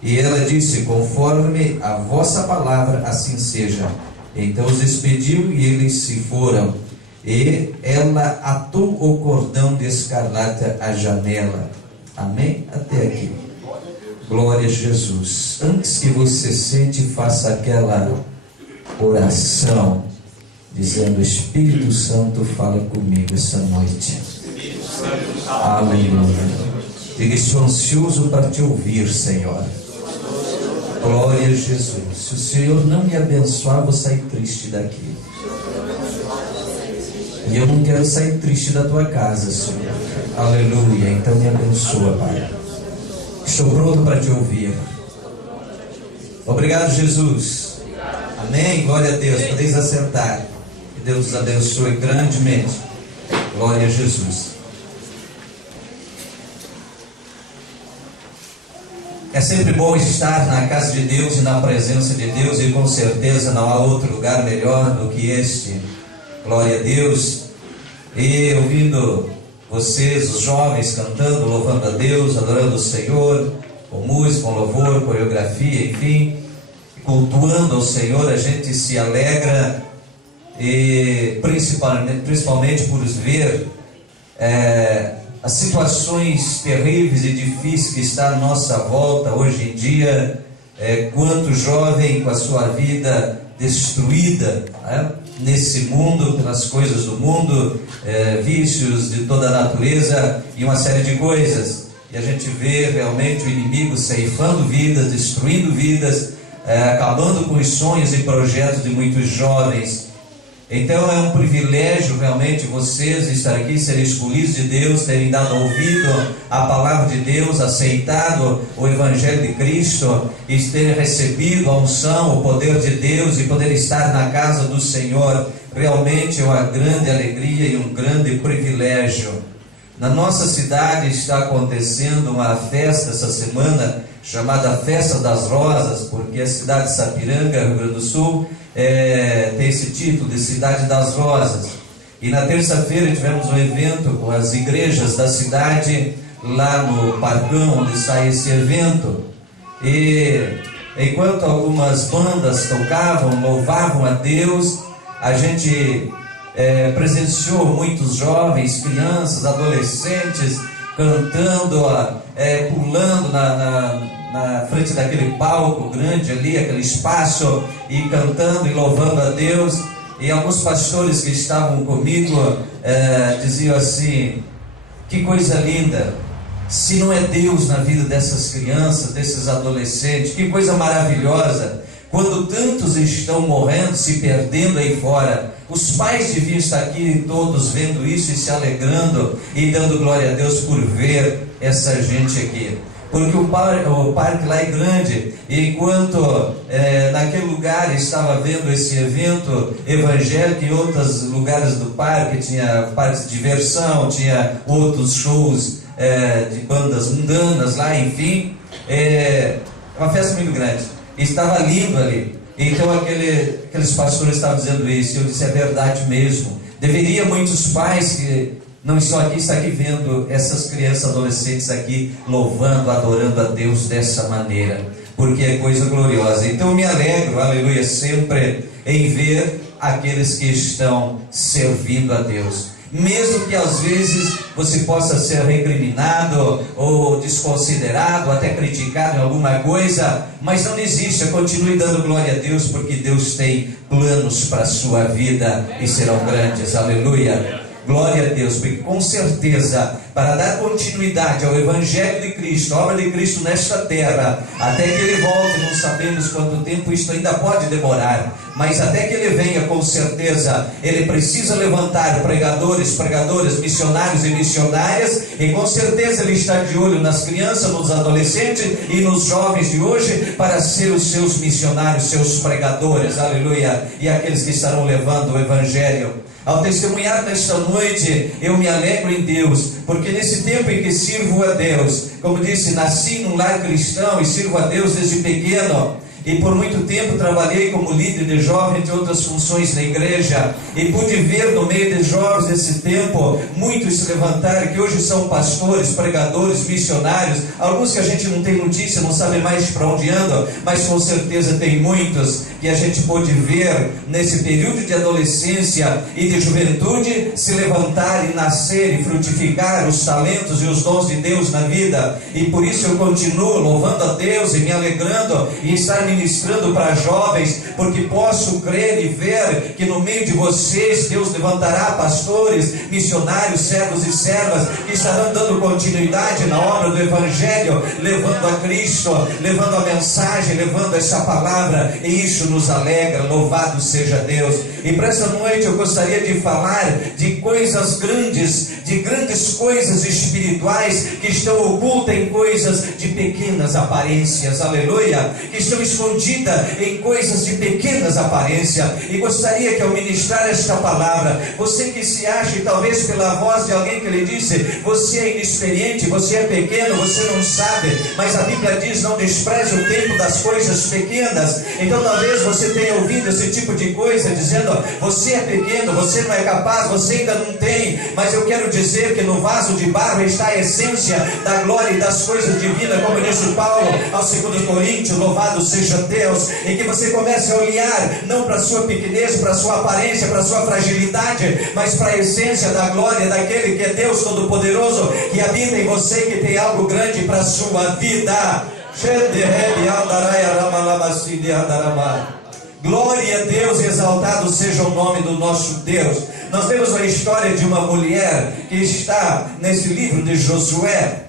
E ela disse: conforme a vossa palavra, assim seja. Então os expediu e eles se foram. E ela atou o cordão de escarlata à janela. Amém? Até aqui. Glória a Jesus. Antes que você sente, faça aquela oração, dizendo: Espírito Santo, fala comigo essa noite. Aleluia. Diga: estou ansioso para te ouvir, Senhor. Glória a Jesus. Se o Senhor não me abençoar, vou sair triste daqui. E eu não quero sair triste da tua casa, Senhor. Aleluia. Então me abençoa, Pai. Estou pronto para te ouvir. Obrigado, Jesus. Amém. Glória a Deus. Podeis acertar. Que Deus os abençoe grandemente. Glória a Jesus. É sempre bom estar na casa de Deus e na presença de Deus, e com certeza não há outro lugar melhor do que este. Glória a Deus. E ouvindo vocês, os jovens, cantando, louvando a Deus, adorando o Senhor, com música, com louvor, coreografia, enfim, cultuando ao Senhor, a gente se alegra, e principalmente por ver as situações terríveis e difíceis que está à nossa volta hoje em dia. Quanto jovem com a sua vida destruída, né, nesse mundo, pelas coisas do mundo, vícios de toda a natureza e uma série de coisas, e a gente vê realmente o inimigo ceifando vidas, destruindo vidas, acabando com os sonhos e projetos de muitos jovens. Então é um privilégio realmente vocês estar aqui, serem escolhidos de Deus, terem dado ouvido à palavra de Deus, aceitado o Evangelho de Cristo, e terem recebido a unção, o poder de Deus, e poder estar na casa do Senhor. Realmente é uma grande alegria e um grande privilégio. Na nossa cidade está acontecendo uma festa essa semana, chamada Festa das Rosas, porque a cidade de Sapiranga, Rio Grande do Sul, tem esse título de Cidade das Rosas. E na terça-feira tivemos um evento com as igrejas da cidade, lá no Parcão, onde está esse evento. E enquanto algumas bandas tocavam, louvavam a Deus, a gente presenciou muitos jovens, crianças, adolescentes cantando, pulando na frente daquele palco grande ali, aquele espaço, e cantando e louvando a Deus. E alguns pastores que estavam comigo diziam assim: que coisa linda, se não é Deus na vida dessas crianças, desses adolescentes, que coisa maravilhosa, quando tantos estão morrendo, se perdendo aí fora. Os pais deviam estar aqui todos vendo isso e se alegrando e dando glória a Deus por ver essa gente aqui. Porque o parque lá é grande, e enquanto naquele lugar estava vendo esse evento evangélico, em outros lugares do parque tinha parques de diversão, tinha outros shows de bandas mundanas lá, enfim, uma festa muito grande, estava lindo ali. Então aqueles pastores estavam dizendo isso, e eu disse: é verdade mesmo. Deveria muitos pais que não estão aqui, estar aqui vendo essas crianças, adolescentes aqui louvando, adorando a Deus dessa maneira, porque é coisa gloriosa. Então eu me alegro, aleluia, sempre em ver aqueles que estão servindo a Deus. Mesmo que às vezes você possa ser recriminado ou desconsiderado, até criticado em alguma coisa, mas não desista, continue dando glória a Deus, porque Deus tem planos para a sua vida e serão grandes, aleluia. Glória a Deus, porque com certeza, para dar continuidade ao Evangelho de Cristo, a obra de Cristo nesta terra, até que Ele volte, não sabemos quanto tempo isto ainda pode demorar, mas até que Ele venha, com certeza, Ele precisa levantar pregadores, pregadoras, missionários e missionárias, e com certeza Ele está de olho nas crianças, nos adolescentes e nos jovens de hoje, para ser os seus missionários, seus pregadores, aleluia, e aqueles que estarão levando o Evangelho. Ao testemunhar nesta noite, eu me alegro em Deus, porque nesse tempo em que sirvo a Deus, como disse, nasci num lar cristão e sirvo a Deus desde pequeno, e por muito tempo trabalhei como líder de jovens, entre outras funções na igreja, e pude ver no meio de jovens desse tempo muitos se levantarem, que hoje são pastores, pregadores, missionários, alguns que a gente não tem notícia, não sabe mais para onde andam, mas com certeza tem muitos que a gente pôde ver nesse período de adolescência e de juventude se levantar e nascer e frutificar os talentos e os dons de Deus na vida. E por isso eu continuo louvando a Deus e me alegrando e estar ministrando para jovens, porque posso crer e ver que no meio de vocês Deus levantará pastores, missionários, servos e servas que estarão dando continuidade na obra do Evangelho, levando a Cristo, levando a mensagem, levando essa palavra, e isso nos alegra. Louvado seja Deus. E para essa noite eu gostaria de falar de coisas grandes, de grandes coisas espirituais que estão ocultas em coisas de pequenas aparências, aleluia, que estão escondidas escondida em coisas de pequenas aparência. E gostaria que ao ministrar esta palavra, você que se acha, e talvez pela voz de alguém que lhe disse, você é inexperiente, você é pequeno, você não sabe, mas a Bíblia diz, não despreze o tempo das coisas pequenas. Então talvez você tenha ouvido esse tipo de coisa, dizendo, você é pequeno, você não é capaz, você ainda não tem. Mas eu quero dizer que no vaso de barro está a essência da glória e das coisas divinas, como disse Paulo ao 2 Coríntios, louvado seja Deus. E que você comece a olhar não para a sua pequenez, para a sua aparência, para a sua fragilidade, mas para a essência da glória daquele que é Deus Todo-Poderoso, que habita em você, que tem algo grande para a sua vida. Glória a Deus, exaltado seja o nome do nosso Deus. Nós temos a história de uma mulher que está nesse livro de Josué,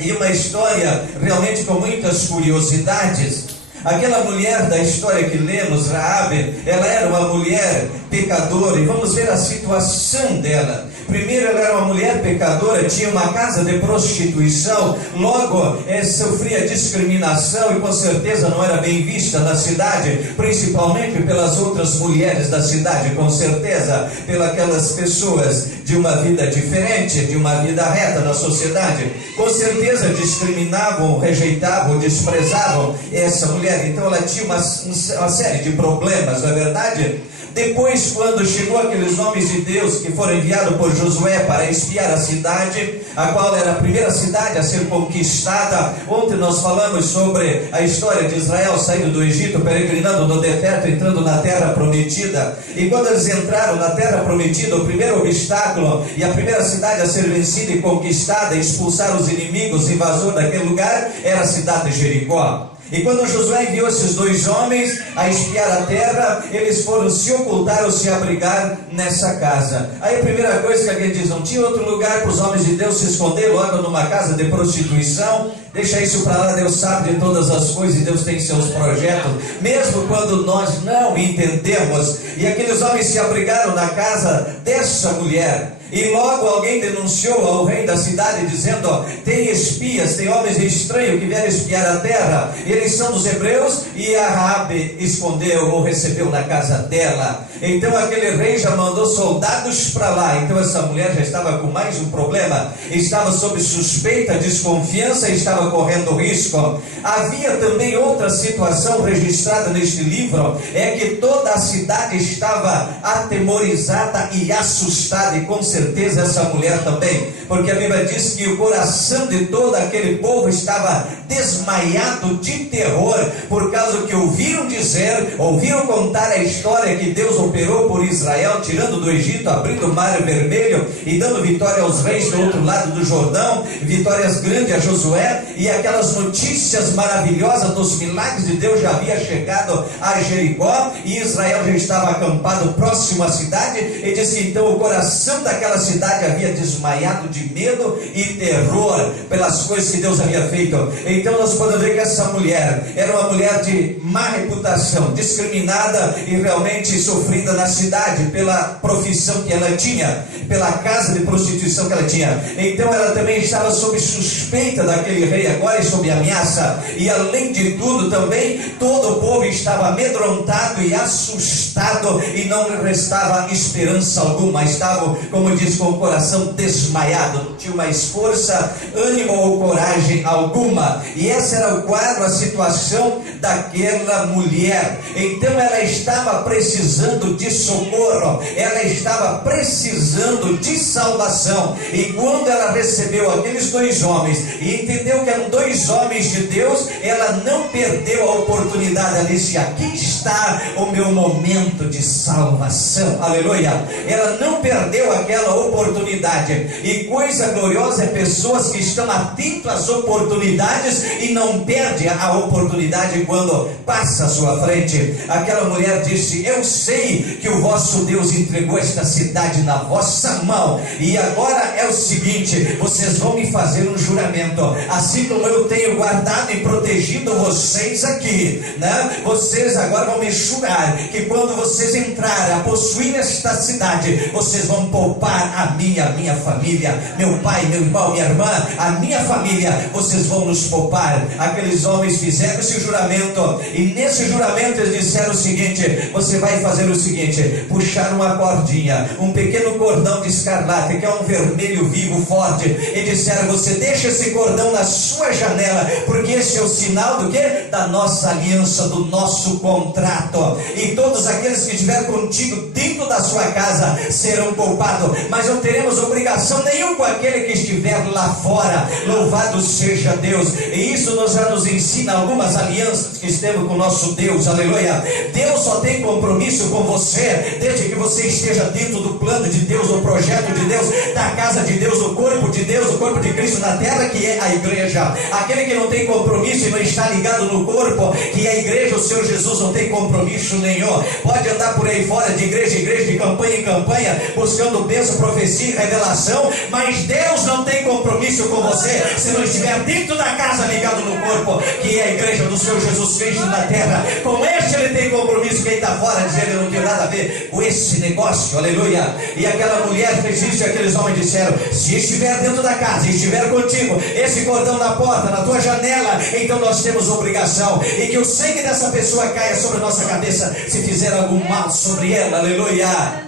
e uma história realmente com muitas curiosidades. Aquela mulher da história que lemos, Raabe, ela era uma mulher pecadora, e vamos ver a situação dela. Primeiro, ela era uma mulher pecadora, tinha uma casa de prostituição, logo sofria discriminação e com certeza não era bem vista na cidade, principalmente pelas outras mulheres da cidade, com certeza pelas pessoas de uma vida diferente, de uma vida reta na sociedade, com certeza discriminavam, rejeitavam, desprezavam essa mulher. Então ela tinha uma série de problemas, não é verdade? Depois, quando chegou aqueles homens de Deus que foram enviados por Josué para espiar a cidade, a qual era a primeira cidade a ser conquistada. Ontem nós falamos sobre a história de Israel saindo do Egito, peregrinando no deserto, entrando na terra prometida. E quando eles entraram na terra prometida, o primeiro obstáculo e a primeira cidade a ser vencida e conquistada, expulsar os inimigos, invasor daquele lugar, era a cidade de Jericó. E quando Josué enviou esses dois homens a espiar a terra, eles foram se ocultar ou se abrigar nessa casa. Aí a primeira coisa que alguém diz, não tinha outro lugar para os homens de Deus se esconder logo numa casa de prostituição? Deixa isso para lá, Deus sabe de todas as coisas e Deus tem seus projetos, mesmo quando nós não entendemos. E aqueles homens se abrigaram na casa dessa mulher. E logo alguém denunciou ao rei da cidade, dizendo, ó, tem espias, tem homens estranhos que vieram espiar a terra, eles são dos hebreus, e a Raabe escondeu ou recebeu na casa dela. Então aquele rei já mandou soldados para lá. Então essa mulher já estava com mais um problema, estava sob suspeita, desconfiança, estava correndo risco. Havia também outra situação registrada neste livro, é que toda a cidade estava atemorizada e assustada, e com certeza essa mulher também, porque a Bíblia diz que o coração de todo aquele povo estava desmaiado de terror, por causa que ouviram dizer, ouviram contar a história que Deus operou por Israel, tirando do Egito, abrindo o mar vermelho e dando vitória aos reis do outro lado do Jordão, vitórias grandes a Josué, e aquelas notícias maravilhosas dos milagres de Deus já havia chegado a Jericó, e Israel já estava acampado próximo à cidade, e diz que então o coração daquela cidade havia desmaiado de medo e terror pelas coisas que Deus havia feito. Então nós podemos ver que essa mulher era uma mulher de má reputação, discriminada e realmente sofrida na cidade pela profissão que ela tinha, pela casa de prostituição que ela tinha. Então ela também estava sob suspeita daquele rei agora e sob ameaça. E além de tudo também, todo o povo estava amedrontado e assustado, e não lhe restava esperança alguma. Estavam, como diz, com o coração desmaiado, não tinha mais força, ânimo ou coragem alguma. E esse era o quadro, a situação daquela mulher. Então ela estava precisando de socorro, ela estava precisando de salvação. E quando ela recebeu aqueles dois homens e entendeu que eram dois homens de Deus, ela não perdeu a oportunidade. Ela disse, aqui está o meu momento de salvação, aleluia. Ela não perdeu aquela oportunidade. E coisa gloriosa é pessoas que estão atentas às oportunidades e não perdem a oportunidade quando passa à sua frente. Aquela mulher disse, eu sei que o vosso Deus entregou esta cidade na vossa mão, e agora é o seguinte, vocês vão me fazer um juramento, assim como eu tenho guardado e protegido vocês aqui, né? Vocês agora vão me jurar que quando vocês entrarem a possuir esta cidade, vocês vão poupar a minha família, meu pai, meu irmão, minha irmã, a minha família, vocês vão nos poupar. Aqueles homens fizeram esse juramento, juramento. E nesse juramento eles disseram o seguinte: você vai fazer o seguinte, puxar uma cordinha, um pequeno cordão de escarlate, que é um vermelho vivo, forte, e disseram: você deixa esse cordão na sua janela, porque esse é o sinal do quê? Da nossa aliança, do nosso contrato. E todos aqueles que estiver contigo dentro da sua casa serão poupados, mas não teremos obrigação nenhuma com aquele que estiver lá fora. Louvado seja Deus. E isso já nos ensina algumas alianças que temos com o nosso Deus. Aleluia. Deus só tem compromisso com você desde que você esteja dentro do plano de Deus, do projeto de Deus, da casa de Deus, do corpo de Deus, o corpo de Cristo na terra, que é a igreja. Aquele que não tem compromisso e não está ligado no corpo, que é a igreja, o Senhor Jesus, não tem compromisso nenhum. Pode andar por aí fora de igreja em igreja, de campanha em campanha, buscando bênção, profecia, revelação, mas Deus não tem compromisso com você se não estiver dentro da casa, ligado no corpo, que é a igreja do Senhor Jesus Cristo na terra. Com este ele tem compromisso. Quem está fora dizendo: ele não tem nada a ver com esse negócio. Aleluia. E aquela mulher fez isso e aqueles homens disseram: se estiver dentro da casa, estiver contigo esse cordão na porta, na tua janela, então nós temos obrigação, e que o sangue dessa pessoa caia sobre a nossa cabeça se fizer algum mal sobre ela. Aleluia.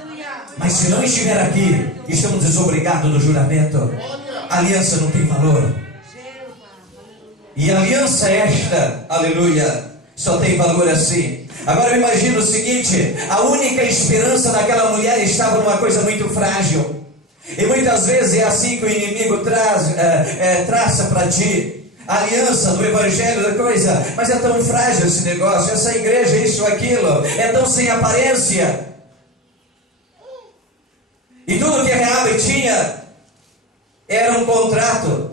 Mas se não estiver aqui, estamos desobrigados do juramento. A aliança não tem valor. E a aliança esta, aleluia, só tem valor assim. Agora eu imagino o seguinte: a única esperança daquela mulher estava numa coisa muito frágil. E muitas vezes é assim que o inimigo traça para ti a aliança do evangelho, da coisa. Mas é tão frágil esse negócio, essa igreja, isso, aquilo, é tão sem aparência. E tudo que Reabe tinha era um contrato,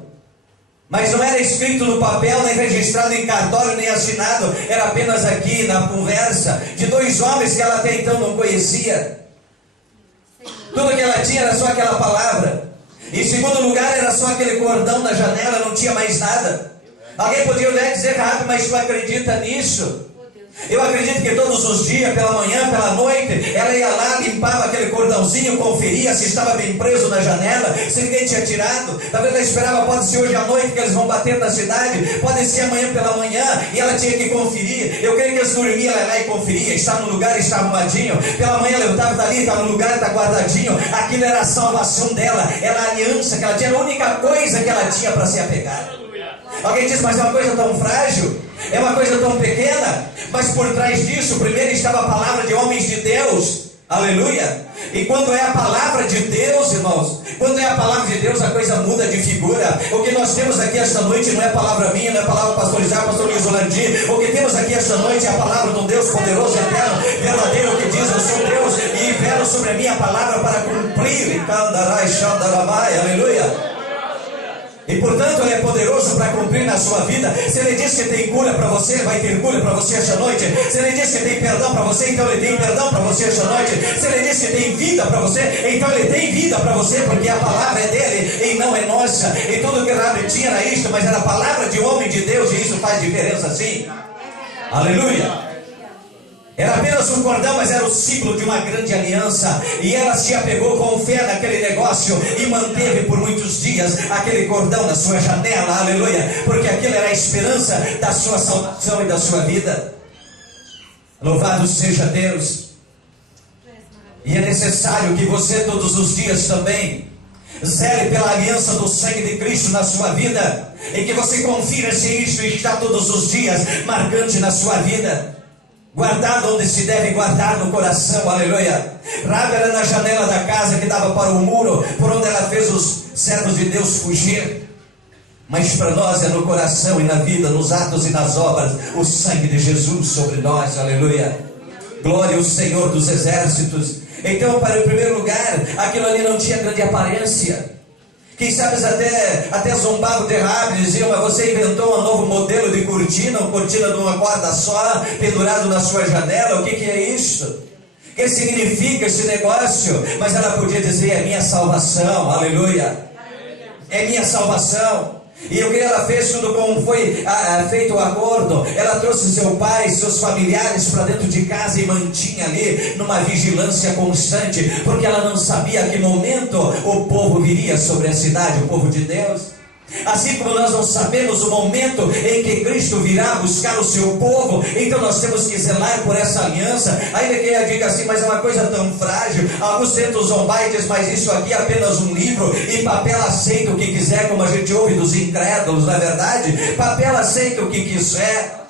mas não era escrito no papel, nem registrado em cartório, nem assinado. Era apenas aqui na conversa de dois homens que ela até então não conhecia. Tudo que ela tinha era só aquela palavra. Em segundo lugar, era só aquele cordão na janela, não tinha mais nada. Alguém podia olhar e dizer: Rabi, mas tu acredita nisso? Eu acredito que todos os dias, pela manhã, pela noite, ela ia lá, limpava aquele cordãozinho, conferia se estava bem preso na janela, se ninguém tinha tirado. Talvez ela esperava: pode ser hoje à noite que eles vão bater na cidade, pode ser amanhã pela manhã, e ela tinha que conferir. Eu creio que eles dormiam, ela ia lá e conferia, está no lugar, está arrumadinho. Pela manhã levantava dali, está no lugar, está guardadinho. Aquilo era a salvação dela, era a aliança que ela tinha, a única coisa que ela tinha para se apegar. Alguém diz: mas é uma coisa tão frágil, é uma coisa tão pequena. Mas por trás disso, primeiro estava a palavra de homens de Deus. Aleluia. E quando é a palavra de Deus, irmãos, quando é a palavra de Deus, a coisa muda de figura. O que nós temos aqui esta noite não é palavra minha, não é palavra do pastor Isaac, pastor Luiz Holandir. O que temos aqui esta noite é a palavra de um Deus poderoso, eterno, verdadeiro, que diz: eu sou Deus e velo sobre a minha palavra para cumprir. Aleluia. E portanto ele é poderoso para cumprir na sua vida. Se ele diz que tem cura para você, ele vai ter cura para você esta noite. Se ele diz que tem perdão para você, então ele tem perdão para você esta noite. Se ele diz que tem vida para você, então ele tem vida para você, porque a palavra é dele e não é nossa. E tudo que Rabi tinha era isto, mas era a palavra de homem de Deus, e isso faz diferença sim. Aleluia. Era apenas um cordão, mas era o símbolo de uma grande aliança. E ela se apegou com fé naquele negócio e manteve por muitos dias aquele cordão na sua janela. Aleluia. Porque aquilo era a esperança da sua salvação e da sua vida. Louvado seja Deus. E é necessário que você todos os dias também zele pela aliança do sangue de Cristo na sua vida, e que você confira se isto está todos os dias marcante na sua vida, guardado onde se deve guardar no coração. Aleluia. Rabi era na janela da casa que dava para o muro, por onde ela fez os servos de Deus fugir. Mas para nós é no coração e na vida, nos atos e nas obras, o sangue de Jesus sobre nós. Aleluia. Glória ao Senhor dos exércitos. Então, para o primeiro lugar, aquilo ali não tinha grande aparência. Quem sabe até zombavam de Rabi, diziam: mas você inventou um novo modelo de cortina, uma cortina de uma corda só, pendurado na sua janela. O que é isso? O que significa esse negócio? Mas ela podia dizer: é minha salvação. Aleluia. É minha salvação. E o que ela fez, tudo como foi feito o acordo. Ela trouxe seu pai, seus familiares para dentro de casa e mantinha ali numa vigilância constante, porque ela não sabia a que momento o povo viria sobre a cidade, o povo de Deus. Assim como nós não sabemos o momento em que Cristo virá buscar o seu povo, então nós temos que zelar por essa aliança. Ainda que eu diga assim, mas é uma coisa tão frágil. Alguns tentam zombar e dizem, mas isso aqui é apenas um livro, e papel aceita o que quiser, como a gente ouve dos incrédulos, na verdade. Papel aceita o que quiser.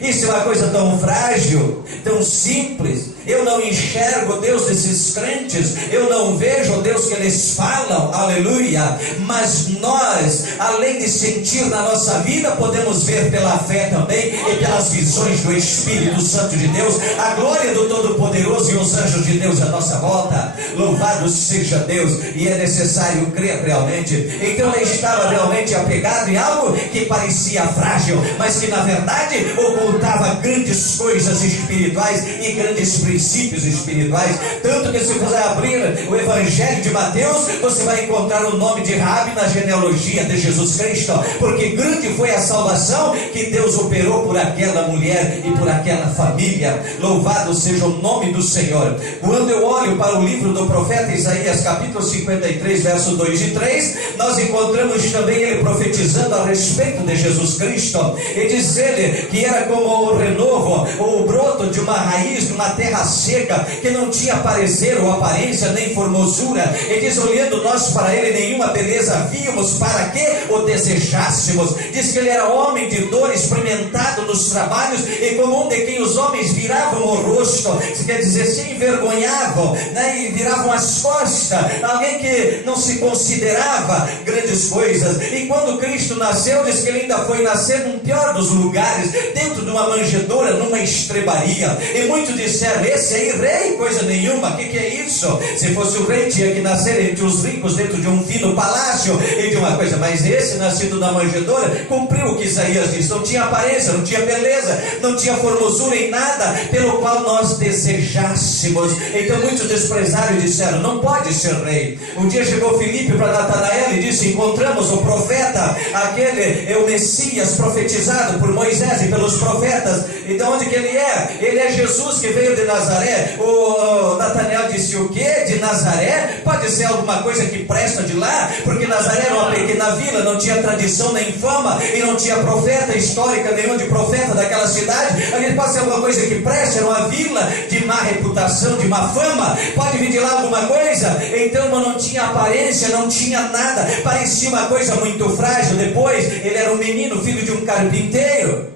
Isso é uma coisa tão frágil, tão simples. Eu não enxergo o Deus desses crentes, eu não vejo o Deus que eles falam, aleluia. Mas nós, além de sentir na nossa vida, podemos ver pela fé também e pelas visões do Espírito Santo de Deus, a glória do Todo-Poderoso e os anjos de Deus à nossa volta. Louvado seja Deus. E é necessário crer realmente. Então ele estava realmente apegado em algo que parecia frágil, mas que na verdade ocultava grandes coisas espirituais e grandes princípios espirituais. Tanto que se você abrir o Evangelho de Mateus, você vai encontrar o nome de Raabe na genealogia de Jesus Cristo, porque grande foi a salvação que Deus operou por aquela mulher e por aquela família. Louvado seja o nome do Senhor. Quando eu olho para o livro do profeta Isaías, capítulo 53, verso 2 e 3, nós encontramos também ele profetizando a respeito de Jesus Cristo. E diz ele que era como o renovo, ou o broto de uma raiz de uma terra seca, que não tinha parecer ou aparência, nem formosura. E diz, olhando nós para ele, nenhuma beleza víamos, para que o desejássemos. Diz que ele era homem de dor, experimentado nos trabalhos, e como um de quem os homens viravam o rosto, isso quer dizer, se envergonhavam, né, e viravam as costas. Alguém que não se considerava grandes coisas. E quando Cristo nasceu, diz que ele ainda foi nascer num pior dos lugares, dentro de uma manjedoura, numa estrebaria. E muitos disseram, esse aí rei, coisa nenhuma, o que é isso? Se fosse o rei, tinha que nascer entre os ricos, dentro de um fino palácio e de uma coisa. Mas esse, nascido na manjedoura, cumpriu o que Isaías disse. Não tinha aparência, não tinha beleza, não tinha formosura em nada pelo qual nós desejássemos. Então muitos desprezaram e disseram, não pode ser rei. Um dia chegou Filipe para Natanael e disse, encontramos o profeta, aquele é o Messias profetizado por Moisés e pelos profetas. E de onde que ele é? Ele é Jesus que veio de Nazaré. O Natanael disse, o que? De Nazaré? Pode ser alguma coisa que presta de lá? Porque Nazaré era uma pequena vila, não tinha tradição nem fama, e não tinha profeta histórica nenhum de profeta daquela cidade. Ali pode ser alguma coisa que presta, era uma vila de má reputação, de má fama. Pode vir de lá alguma coisa? Então não tinha aparência, não tinha nada, parecia uma coisa muito frágil. Depois ele era um menino, filho de um carpinteiro.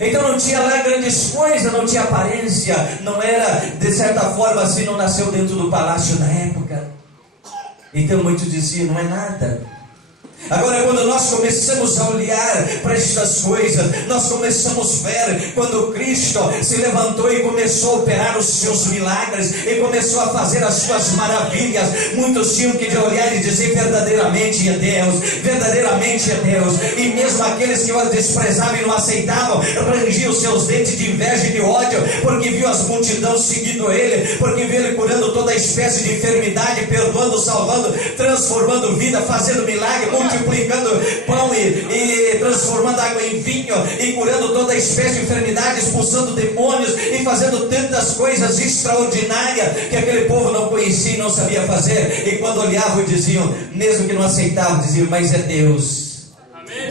Então não tinha lá grandes coisas, não tinha aparência, não era, de certa forma assim, não nasceu dentro do palácio da época. Então muitos diziam, não é nada. Agora, quando nós começamos a olhar para estas coisas, nós começamos a ver quando Cristo se levantou e começou a operar os seus milagres e começou a fazer as suas maravilhas. Muitos tinham que olhar e dizer, verdadeiramente é Deus, verdadeiramente é Deus. E mesmo aqueles que o desprezavam e não aceitavam, rangiam os seus dentes de inveja e de ódio, porque viu as multidões seguindo ele, porque viu ele curando toda espécie de enfermidade, perdoando, salvando, transformando vida, fazendo milagre, multiplicando pão e transformando água em vinho, e curando toda espécie de enfermidade, expulsando demônios e fazendo tantas coisas extraordinárias que aquele povo não conhecia e não sabia fazer. E quando olhavam e diziam, mesmo que não aceitavam, diziam, mas é Deus.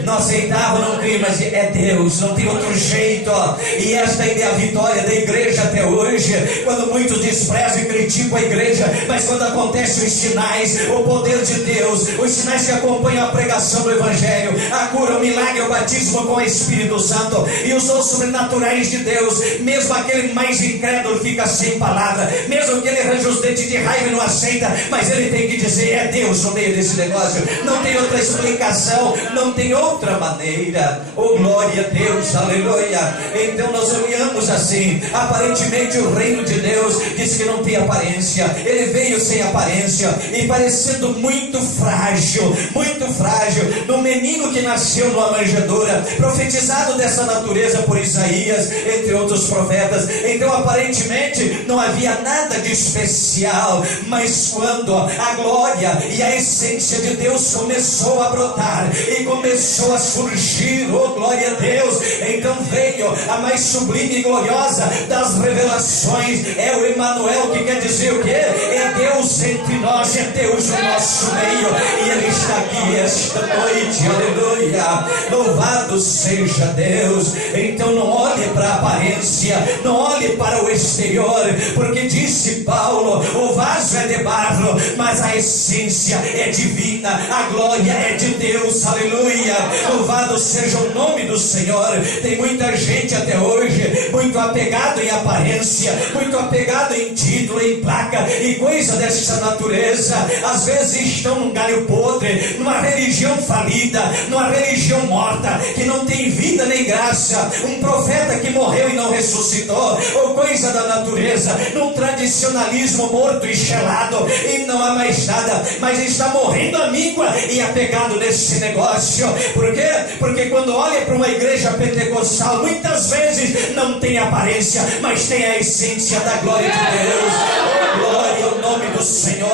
Não aceitava, não cria, mas é Deus, não tem outro jeito. E esta é a vitória da igreja até hoje. Quando muitos desprezam e criticam a igreja, mas quando acontecem os sinais, o poder de Deus, os sinais que acompanham a pregação do Evangelho, a cura, o milagre, o batismo com o Espírito Santo e os dons sobrenaturais de Deus, mesmo aquele mais incrédulo fica sem palavra, mesmo que ele arranje os dentes de raiva e não aceita, mas ele tem que dizer, é Deus no meio desse negócio. Não tem outra explicação, não tem outra maneira. Oh, glória a Deus, aleluia. Então nós olhamos assim, aparentemente o reino de Deus diz que não tem aparência. Ele veio sem aparência e parecendo muito frágil, no menino que nasceu numa manjedoura, profetizado dessa natureza por Isaías, entre outros profetas. Então aparentemente não havia nada de especial, mas quando a glória e a essência de Deus começou a brotar e começou a surgir, oh glória a Deus, então veio a mais sublime e gloriosa das revelações, É o Emanuel, que quer dizer o quê? É Deus entre nós, é Deus no nosso meio, e Ele está aqui esta noite, aleluia. Louvado seja Deus. Então não olhe para a aparência, não olhe para o exterior, porque disse Paulo: o vaso é de barro, mas a essência é divina, a glória é de Deus, aleluia. Louvado seja o nome do Senhor. Tem muita gente até hoje muito apegado em aparência, muito apegado em título, em placa e coisa dessa natureza. Às vezes estão num galho podre, numa religião falida, numa religião morta, que não tem vida nem graça, um profeta que morreu e não ressuscitou, ou coisa da natureza, num tradicionalismo morto e chelado, e não há mais nada, mas está morrendo a míngua e apegado nesse negócio. Por quê? Porque quando olha para uma igreja pentecostal, muitas vezes não tem aparência, mas tem a essência da glória de Deus. Oh, glória ao nome do Senhor.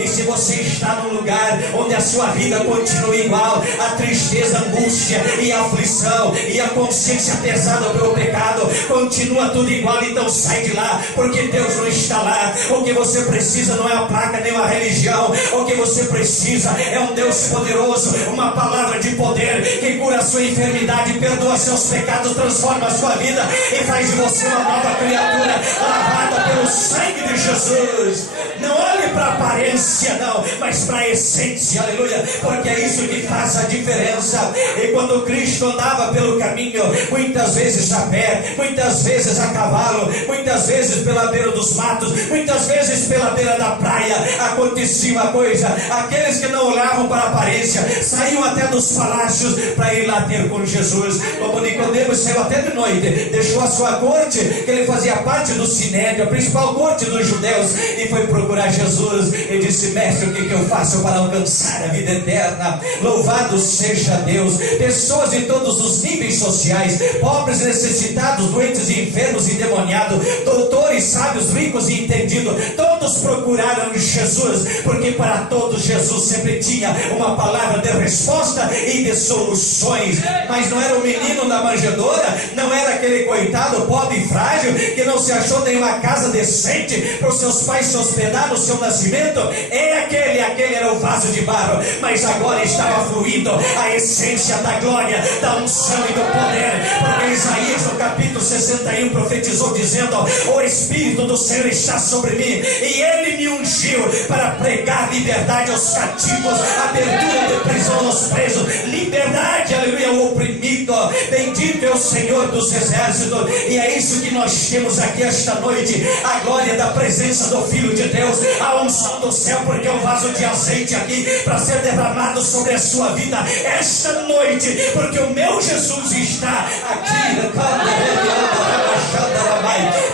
E se você está num lugar onde a sua vida continua igual, a tristeza, a angústia e a aflição e a consciência pesada pelo pecado, continua tudo igual, então sai de lá, porque Deus não está lá. O que você precisa não é a placa nem uma religião, o que você precisa é um Deus poderoso, uma palavra de poder que cura a sua enfermidade, perdoa seus pecados, transforma a sua vida e faz de você uma nova criatura, lavada pelo sangue de Jesus. Não olhe para a aparência não, mas para a essência, aleluia, porque é isso que faz a diferença. E quando Cristo andava pelo caminho, muitas vezes a pé, muitas vezes a cavalo, muitas vezes pela beira dos matos, muitas vezes pela beira da praia, acontecia uma coisa: aqueles que não olhavam para a aparência saíam até dos palácios para ir lá ter com Jesus. Como Nicodemos saiu até de noite, deixou a sua corte, que ele fazia parte do Sinédrio, a principal corte dos judeus, e foi procurar Jesus e disse: mestre, o que eu faço para alcançar a vida eterna? Louvado seja Deus. Pessoas de todos os níveis sociais, pobres, necessitados, doentes e enfermos e endemoniados, doutores, sábios, ricos e entendidos, todos procuraram Jesus, porque para todos Jesus sempre tinha uma palavra de resposta e de soluções. Mas não era o menino da manjedoura, não era aquele coitado pobre e frágil que não se achou nenhuma casa decente para os seus pais se hospedar no seu nascimento. É aquele era o vaso de barro, mas agora estava fluindo a essência da glória, da unção e do poder, porque Isaías no capítulo 61 profetizou dizendo: o Espírito do Senhor está sobre mim, e Ele me ungiu para pregar liberdade aos cativos, abertura de prisão aos presos, liberdade, aleluia, ao oprimido. Bendito é o Senhor dos exércitos. E é isso que nós temos aqui esta noite: a glória da presença do Filho de Deus, a unção do céu, porque é um vaso de azeite aqui para ser derramado sobre a sua vida esta noite, porque o meu Jesus está aqui.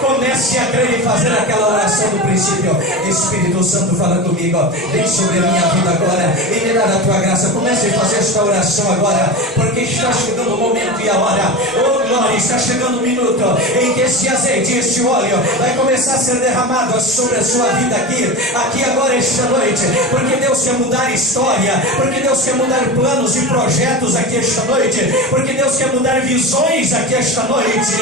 Comece a crer e fazer aquela oração do princípio. Espírito Santo, fala comigo, vem sobre a minha vida agora e me dá a tua graça. Comece a fazer esta oração agora, porque está chegando o momento e a hora. Oh glória, está chegando o minuto em que esse azeite, esse óleo vai começar a ser derramado sobre a sua vida aqui agora, esta noite, porque Deus quer mudar história, porque Deus quer mudar planos e projetos aqui esta noite, porque Deus quer mudar visões aqui esta noite.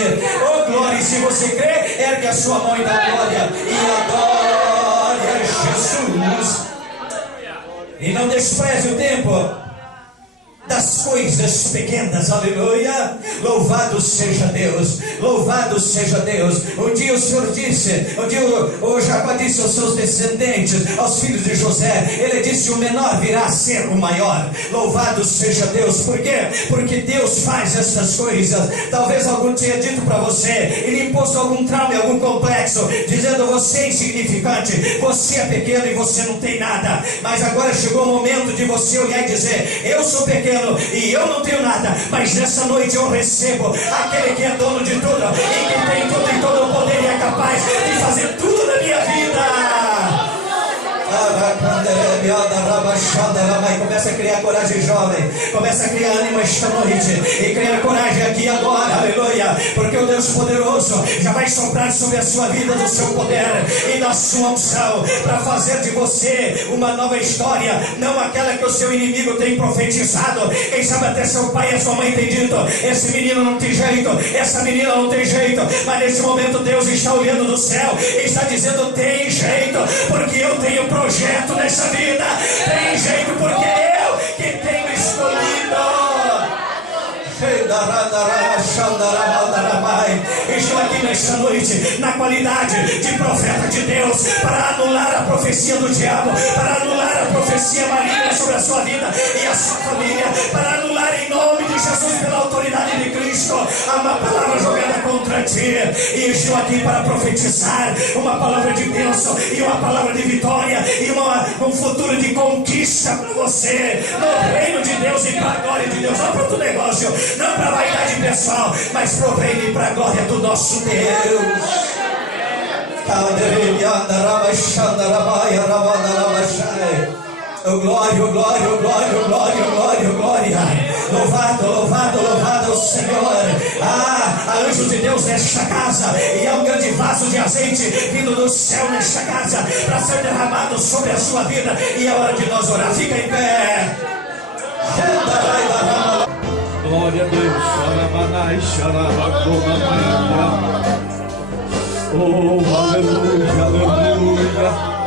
Oh glória, e se você crê, ergue a sua mão e dá glória e adore a Jesus. E não despreze o tempo das coisas pequenas, aleluia. Louvado seja Deus, louvado seja Deus. Um dia o Senhor disse, um dia o Jacó disse aos seus descendentes, aos filhos de José, ele disse: o menor virá a ser o maior. Louvado seja Deus. Por quê? Porque Deus faz essas coisas. Talvez algum tenha dito para você, ele imposto algum trauma, algum complexo, dizendo: você é insignificante, você é pequeno e você não tem nada. Mas agora chegou o momento de você olhar e dizer: eu sou pequeno e eu não tenho nada, mas nessa noite eu recebo aquele que é dono de tudo e que tem tudo e todo o poder e é capaz de fazer tudo na minha vida. Começa a criar coragem, jovem. Começa a criar ânimo esta noite. E criar coragem aqui agora, aleluia. Porque o Deus poderoso já vai soprar sobre a sua vida do seu poder e da sua unção, para fazer de você uma nova história, não aquela que o seu inimigo tem profetizado. Quem sabe até seu pai e a sua mãe tem dito: esse menino não tem jeito, essa menina não tem jeito. Mas nesse momento Deus está olhando do céu e está dizendo: tem jeito, porque eu tenho projeto nessa vida. Tem jeito, porque eu que tenho escolhido. Estou aqui nesta noite na qualidade de profeta de Deus, para anular a profecia do diabo, para anular a profecia maligna sobre a sua vida e a sua família, para anular em nome de Jesus, pela autoridade de Cristo, uma palavra jogada contra ti. E estou aqui para profetizar uma palavra de bênção e uma palavra de vitória e um futuro de conquista para você, no reino de Deus e para a glória de Deus. Não para o teu negócio, não para a vaidade pessoal, mas para o reino e para a glória do nosso Deus. Oh, glória, oh, glória, oh, glória, oh, glória, oh, glória, oh, glória. Louvado, louvado, louvado o Senhor. Há anjos de Deus nesta casa, e há um grande vaso de azeite vindo do céu nesta casa para ser derramado sobre a sua vida. E é hora de nós orar. Fica em pé. Glória a Deus. Oh, aleluia, aleluia.